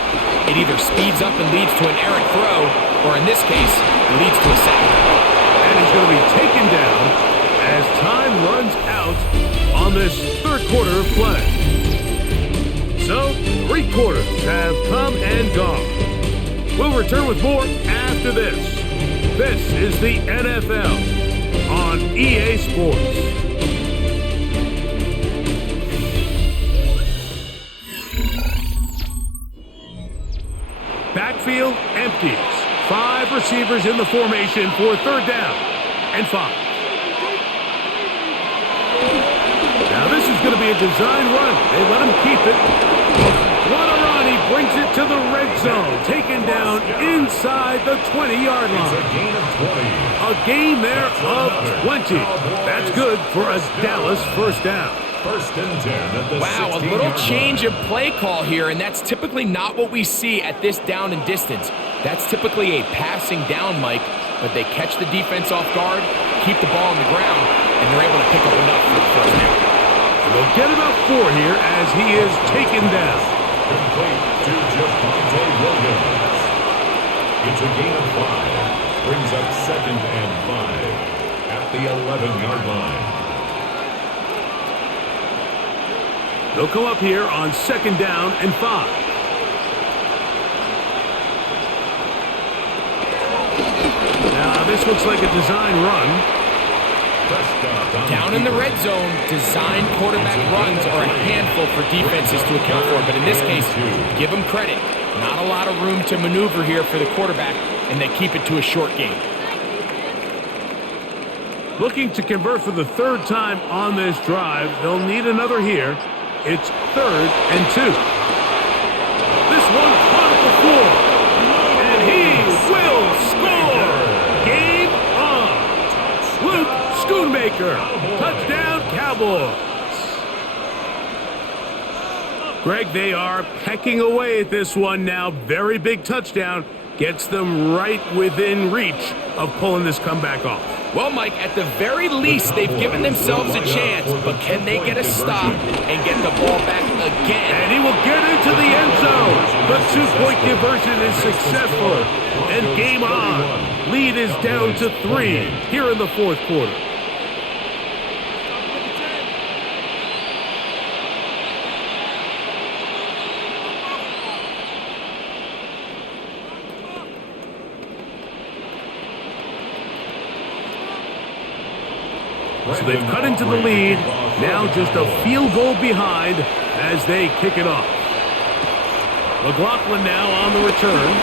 It either speeds up and leads to an errant throw, or in this case, it leads to a sack. And he's going to be taken down as time runs out on this 3rd quarter of play. So, 3 quarters have come and gone. We'll return with more after this. This is the NFL on EA Sports. Backfield empties. 5 receivers in the formation for 3rd down and 5. Now this is going to be a design run. They let him keep it. What a run. He brings it to the red zone. Taken down inside the 20-yard line. A gain there of 20. That's good for a Dallas 1st down. 1st and 10 at the Wow, a little change of play call here, and that's typically not what we see at this down and distance. That's typically a passing down, Mike, but they catch the defense off guard, keep the ball on the ground, and they're able to pick up enough for the 1st down. They'll get about 4 here as he is taken down. Complete to Javonte Williams. It's a gain of 5. Brings up 2nd and 5 at the 11-yard line. They'll come up here on 2nd down and 5. Now this looks like a design run. Down in the red zone, design quarterback runs are a handful for defenses to account for. But in this case, give them credit. Not a lot of room to maneuver here for the quarterback, and they keep it to a short game. Looking to convert for the 3rd time on this drive. They'll need another here. It's 3rd and 2. This one caught at the floor. And he will score. Game on. Luke Schoonmaker. Touchdown, Cowboys. Greg, they are pecking away at this one now. Very big touchdown. Gets them right within reach of pulling this comeback off. Well, Mike, at the very least, they've given themselves a chance, but can they get a stop and get the ball back again? And he will get into the end zone. The two-point conversion is successful. And game on. Lead is down to 3 here in the fourth quarter. So they've cut into the lead. Now just a field goal behind as they kick it off. McLaughlin now on the return.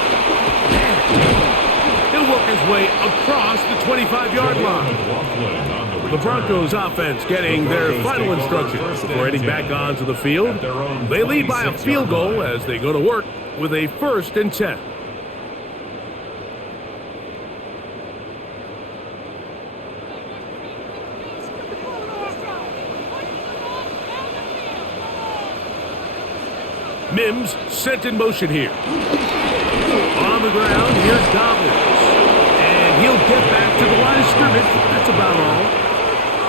He'll work his way across the 25-yard line. The Broncos offense getting their final instructions before heading back onto the field. They lead by a field goal as they go to work with a 1st and 10. Mims set in motion here. On the ground, here's Dobbins. And he'll get back to the line of scrimmage. That's about all.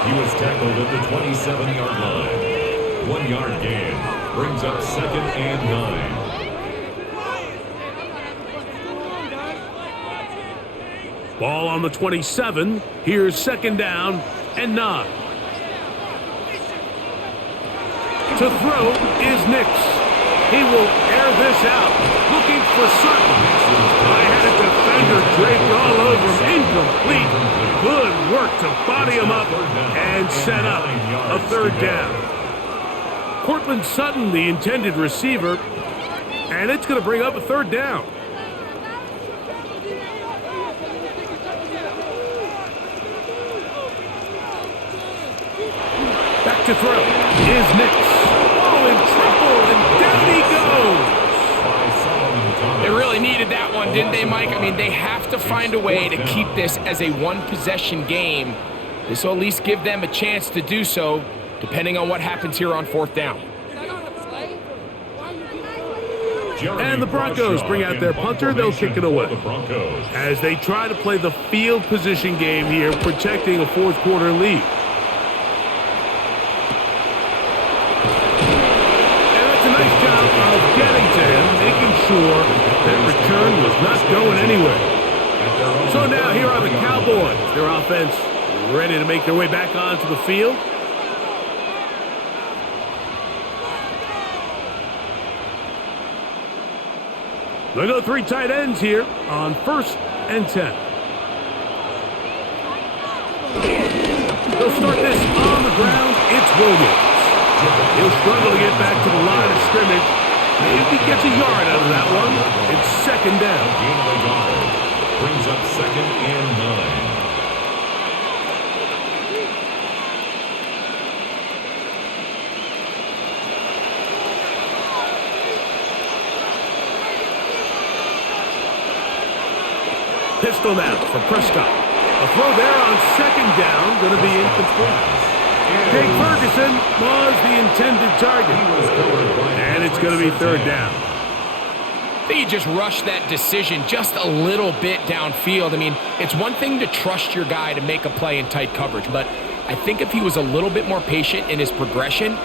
He was tackled at the 27-yard line. 1-yard gain. Brings up 2nd and 9. Ball on the 27. Here's 2nd down and 9. To throw is Nix. He will air this out, looking for Sutton. I had a defender draped all over him, incomplete. Good work to body him up and set up a 3rd down. Cortland Sutton, the intended receiver, and it's going to bring up a 3rd down. Back to throw is Nix. In trouble, and down he goes. They really needed that one, didn't they, Mike? I mean, they have to find a way to keep this as a one-possession game. This will at least give them a chance to do so, depending on what happens here on 4th down. And the Broncos bring out their punter. They'll kick it away as they try to play the field position game here, protecting a 4th quarter lead. Getting to him, making sure that return was not going anywhere. So now here are the Cowboys. Their offense ready to make their way back onto the field. They go 3 tight ends here on 1st and 10. They'll start this on the ground. It's Williams. He'll struggle to get back to the line of scrimmage. Maybe he gets a yard out of that one. It's 2nd down. Brings up 2nd and 9. Pistol now for Prescott. A throw there on 2nd down. Going to be incomplete. Jake Ferguson was the intended target. And it's going to be 3rd down. I think he just rushed that decision just a little bit downfield. I mean, it's one thing to trust your guy to make a play in tight coverage, but I think if he was a little bit more patient in his progression,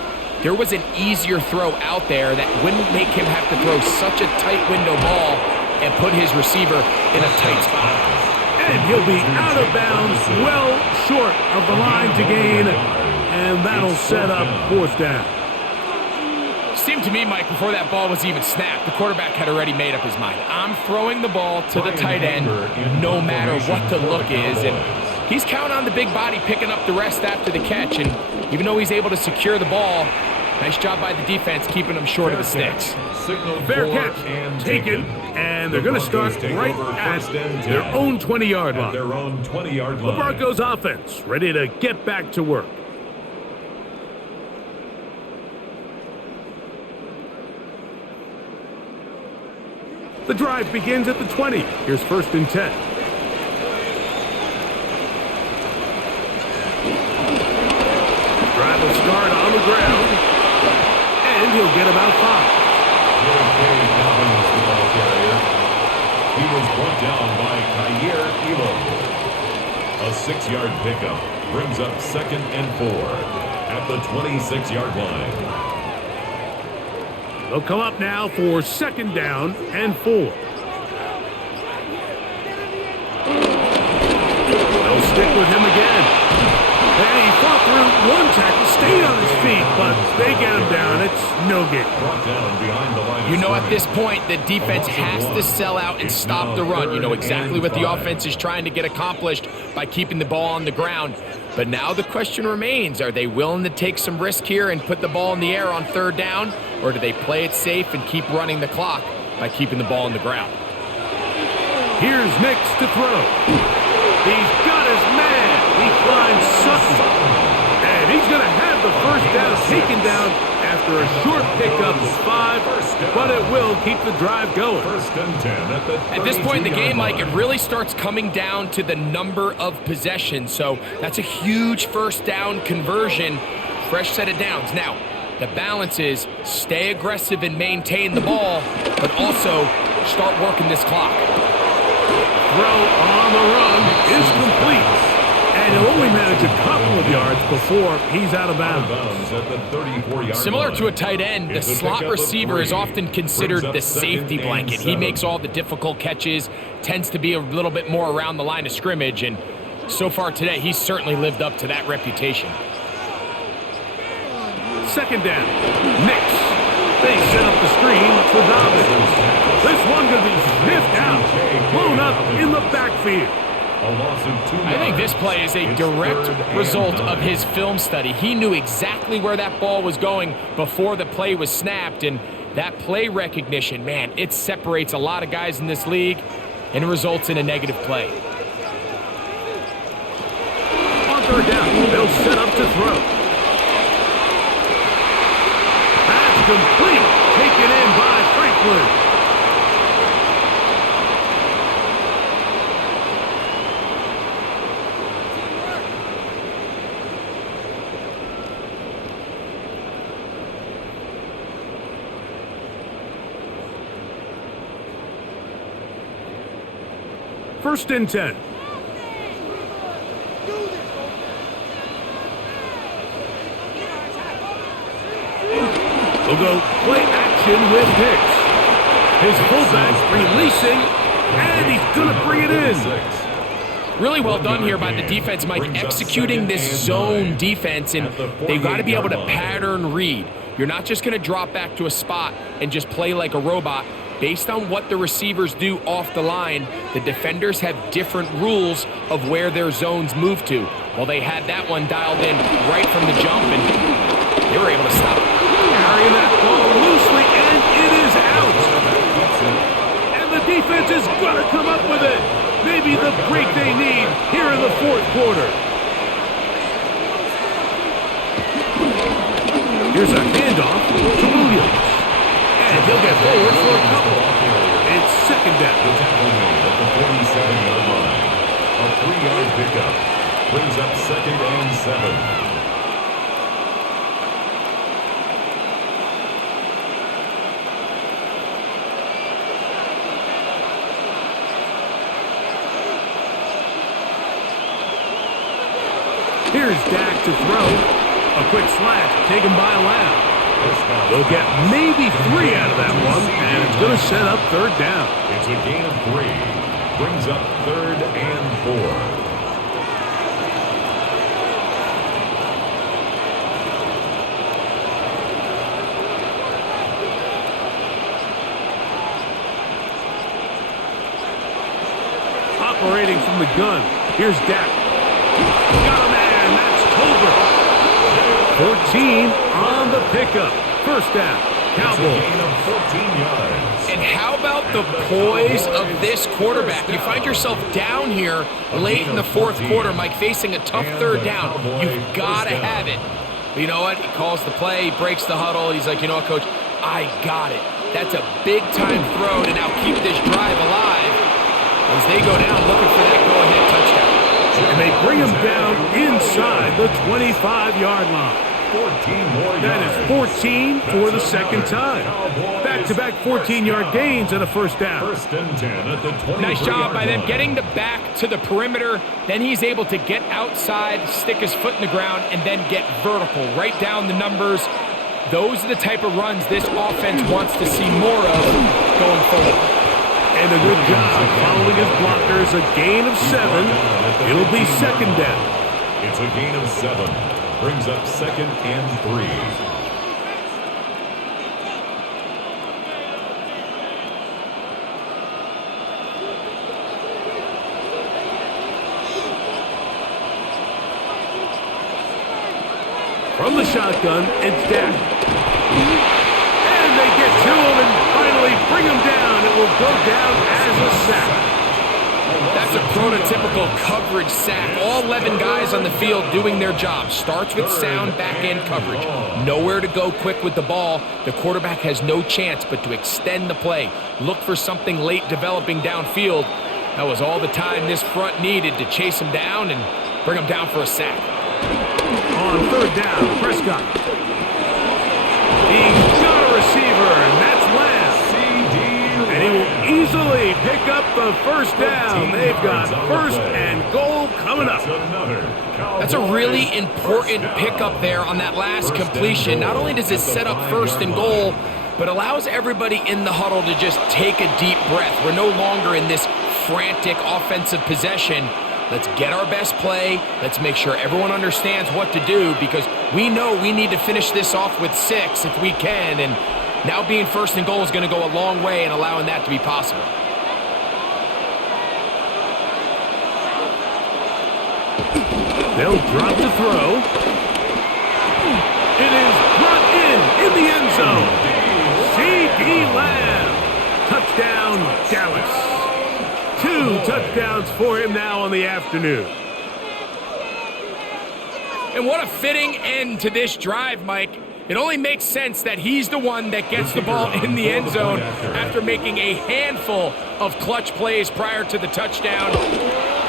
there was an easier throw out there that wouldn't make him have to throw such a tight window ball and put his receiver in a tight spot. And he'll be out of bounds, well short of the line to gain. And that'll set up 4th down. Seemed to me, Mike, before that ball was even snapped, the quarterback had already made up his mind. I'm throwing the ball to the tight end no matter what the look is. And he's counting on the big body picking up the rest after the catch. And even though he's able to secure the ball, nice job by the defense keeping him short of the sticks. Fair catch taken, and they're going to start right at their own 20-yard line. The Broncos offense ready to get back to work. The drive begins at the 20. Here's 1st and 10. Drive will start on the ground, and he'll get about 5. He was brought down by Kyer Elo. A 6-yard pickup brings up 2nd and 4 at the 26-yard line. They'll come up now for 2nd down and 4. They'll stick with him again. And he fought through one tackle, stayed on his feet, but they get him down. It's no gain. Brought down behind the line. You know, at this point, the defense has to sell out and stop the run. You know exactly what the offense is trying to get accomplished by keeping the ball on the ground. But now the question remains, are they willing to take some risk here and put the ball in the air on 3rd down? Or do they play it safe and keep running the clock by keeping the ball on the ground? Here's Nix to throw. He's got his man. He finds Sutton. And he's going to have the 1st down taken down after a short pickup of 5. But it will keep the drive going. 1st and 10 at this point in the game, Mike, it really starts coming down to the number of possessions. So that's a huge 1st down conversion. Fresh set of downs. Now, the balance is stay aggressive and maintain the ball, but also start working this clock. Throw on the run is complete. And he'll only manage a couple of yards before he's out of bounds. At the 34-yard Similar line. to a tight end, the slot receiver is often considered the safety blanket. He makes all the difficult catches, tends to be a little bit more around the line of scrimmage, and so far today, he's certainly lived up to that reputation. 2nd down. Nix. They set up the screen for Dobbins. This one going to be sniffed out. Blown up in the backfield. I think this play is a direct result of his film study. He knew exactly where that ball was going before the play was snapped, and that play recognition, man, it separates a lot of guys in this league and it results in a negative play. On 3rd down, they'll set up to throw. That's complete. Taken in by Franklin. First and 10. We'll go play action with Hicks. His fullback releasing, and he's going to bring it in. Really well done here by the defense, Mike, executing this zone defense, and they've got to be able to pattern read. You're not just going to drop back to a spot and just play like a robot. Based on what the receivers do off the line, the defenders have different rules of where their zones move to. Well, they had that one dialed in right from the jump, and they were able to stop it. Carrying that ball loosely, and it is out. And the defense is going to come up with it. Maybe the break they need here in the 4th quarter. Here's a handoff to Williams. And he'll get forward for a couple. It's 2nd down. The tackle made at the 47-yard line. A 3-yard pickup brings up 2nd and 7. Here's Dak to throw. A quick slant taken by Lamb. They'll get maybe 3 out of that one, and it's going to set up 3rd down. It's a gain of 3. Brings up 3rd and 4. Operating from the gun. Here's Dak. Got a man. That's Tolbert. 14 on the pickup. 1st down. Cowboys. And how about the poise of this quarterback? You find yourself down here late in the 4th quarter, Mike, facing a tough 3rd down. You've got to have it. But you know what? He calls the play. He breaks the huddle. He's like, you know what, Coach? I got it. That's a big-time throw to now keep this drive alive as they go down looking for that go-ahead touchdown. And they bring him down inside the 25-yard line. 14 more yards. That is 14 for the second time. Back-to-back 14-yard gains and a first down. First and 10 at the 23-yard Nice job by them line. getting the back to the perimeter. Then he's able to get outside, stick his foot in the ground, and then get vertical. Right down the numbers. Those are the type of runs this offense wants to see more of going forward. And a good job following his blockers. A gain of 7. It'll be second down. It's a gain of 7. Brings up second and 3. From the shotgun, it's Dak. And they get to him and finally bring him down. It will go down as a sack. That's a prototypical coverage sack. All 11 guys on the field doing their job. Starts with sound back-end coverage. Nowhere to go quick with the ball. The quarterback has no chance but to extend the play. Look for something late developing downfield. That was all the time this front needed to chase him down and bring him down for a sack. On third down, Prescott. He's got a receiver, and that's Lamb. And he will easily pick up the first down. They've got first and goal coming up. That's a really important pickup there on that last completion. Not only does it set up first and goal, but allows everybody in the huddle to just take a deep breath. We're no longer in this frantic offensive possession. Let's get our best play. Let's make sure everyone understands what to do because we know we need to finish this off with 6 if we can. And now being first and goal is going to go a long way in allowing that to be possible. They'll drop the throw. It is brought in the end zone. C.D. Lamb. Touchdown, Dallas. 2 touchdowns for him now on the afternoon. And what a fitting end to this drive, Mike. It only makes sense that he's the one that gets the ball in the end zone after making a handful of clutch plays prior to the touchdown.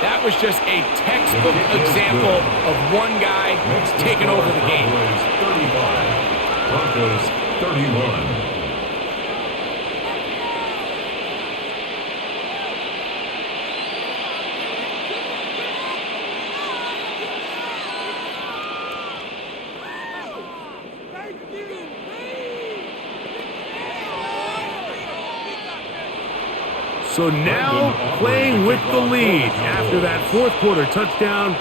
That was just a textbook example of one guy taking over the game. Broncos 31. So now playing with the lead after that fourth quarter touchdown.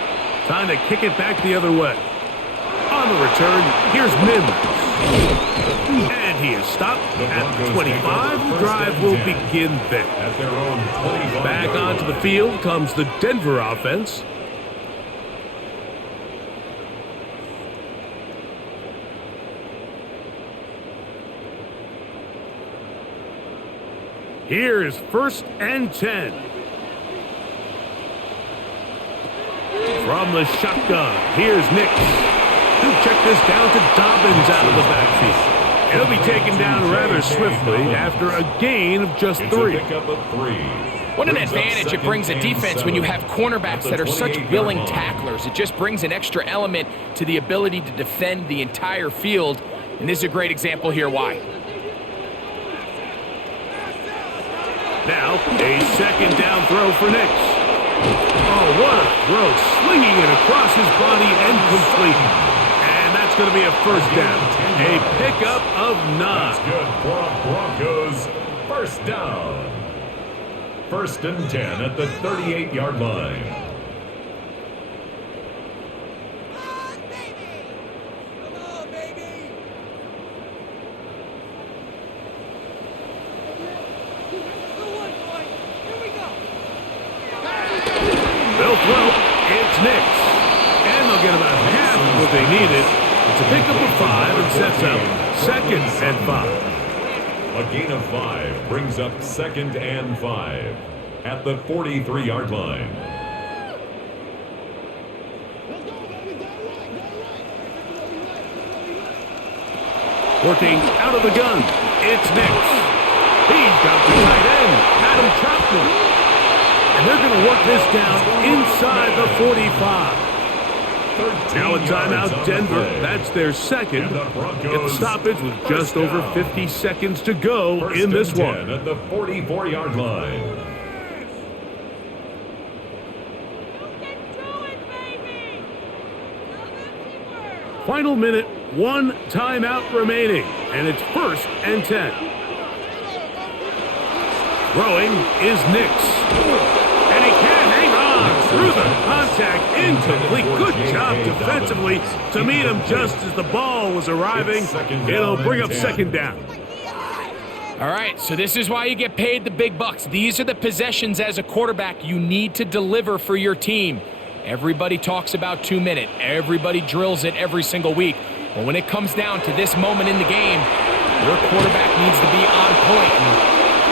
Time to kick it back the other way. On the return, here's Mims. And he is stopped at the 25. The drive will begin there. Back onto the field comes the Denver offense. Here is first and 10. From the shotgun, here's Nix. He'll check this down to Dobbins out of the backfield. He'll be taken down rather swiftly after a gain of just 3. What an advantage it brings a defense when you have cornerbacks that are such willing tacklers. It just brings an extra element to the ability to defend the entire field. And this is a great example here why. Now, a second down throw for Nix. Oh, what a throw. Slinging it across his body and complete. And that's going to be a first down. A pickup of 9. That's good for Broncos. First down. First and 10 at the 38-yard line. They'll throw. It's Nix. And they'll get about half of what they needed. It's a pickup of 5 and sets up second and 5. A gain of 5 brings up second and 5 at the 43-yard line. Working out of the gun. It's Nix. He's got the tight end, Adam Troutman. And they're going to work this down inside the 45. Now a timeout, Denver. That's their second. The stoppage with just over 50 seconds to go in this one. At the 44-yard line. Final minute, one timeout remaining, and it's 1st and 10. Throwing is Nix. And he can't hang on through the contact, incomplete. Good job defensively to meet him just as the ball was arriving. It'll bring up 2nd down. All right, so this is why you get paid the big bucks. These are the possessions as a quarterback you need to deliver for your team. Everybody talks about 2-minute. Everybody drills it every single week. But when it comes down to this moment in the game, your quarterback needs to be on point.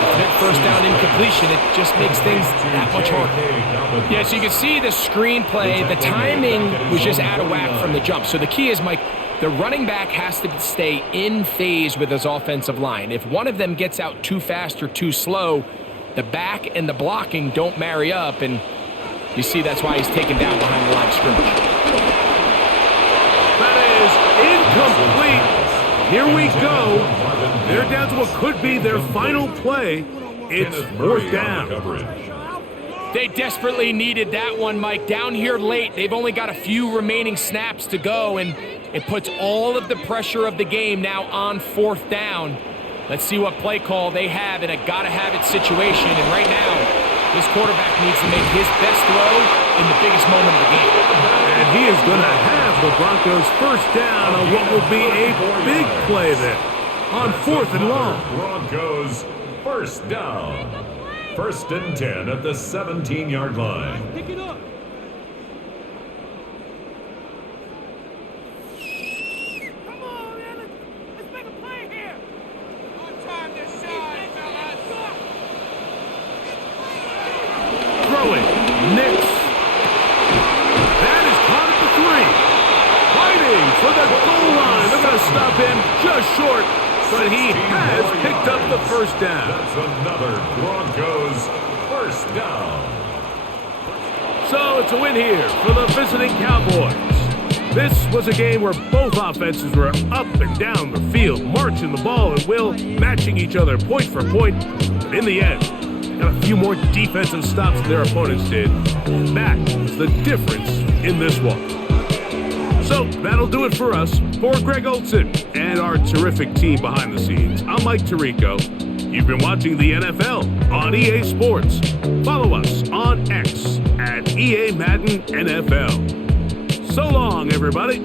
And that 1st down incompletion, it just makes things that much harder. Yeah, so you can see the screenplay, the timing was just out of whack from the jump. So the key is, Mike, the running back has to stay in phase with his offensive line. If one of them gets out too fast or too slow, the back and the blocking don't marry up, and you see that's why he's taken down behind the line of scrimmage. That is incomplete. Here we go. They're down to what could be their final play. It's 4th down. They desperately needed that one, Mike. Down here late, they've only got a few remaining snaps to go, and it puts all of the pressure of the game now on 4th down. Let's see what play call they have in a gotta-have-it situation, and right now, this quarterback needs to make his best throw in the biggest moment of the game. And he is going to have the Broncos 1st down on what will be a big play there on 4th and long. Broncos 1st down. 1st and 10 at the 17-yard line. Pick it up. Come on, man. Let's make a play here. No time to shine, fellas. Throwing, Nix. That is caught at the 3. Fighting for the goal line. They're going to stop him just short, but he has picked up the 1st down. That's another Broncos 1st down. So it's a win here for the visiting Cowboys. This was a game where both offenses were up and down the field, marching the ball at will, matching each other point for point. But in the end, got a few more defensive stops than their opponents did. And that was the difference in this one. So that'll do it for us. For Greg Olson and our terrific team behind the scenes, I'm Mike Tirico. You've been watching the NFL on EA Sports. Follow us on X at EA Madden NFL. So long, everybody.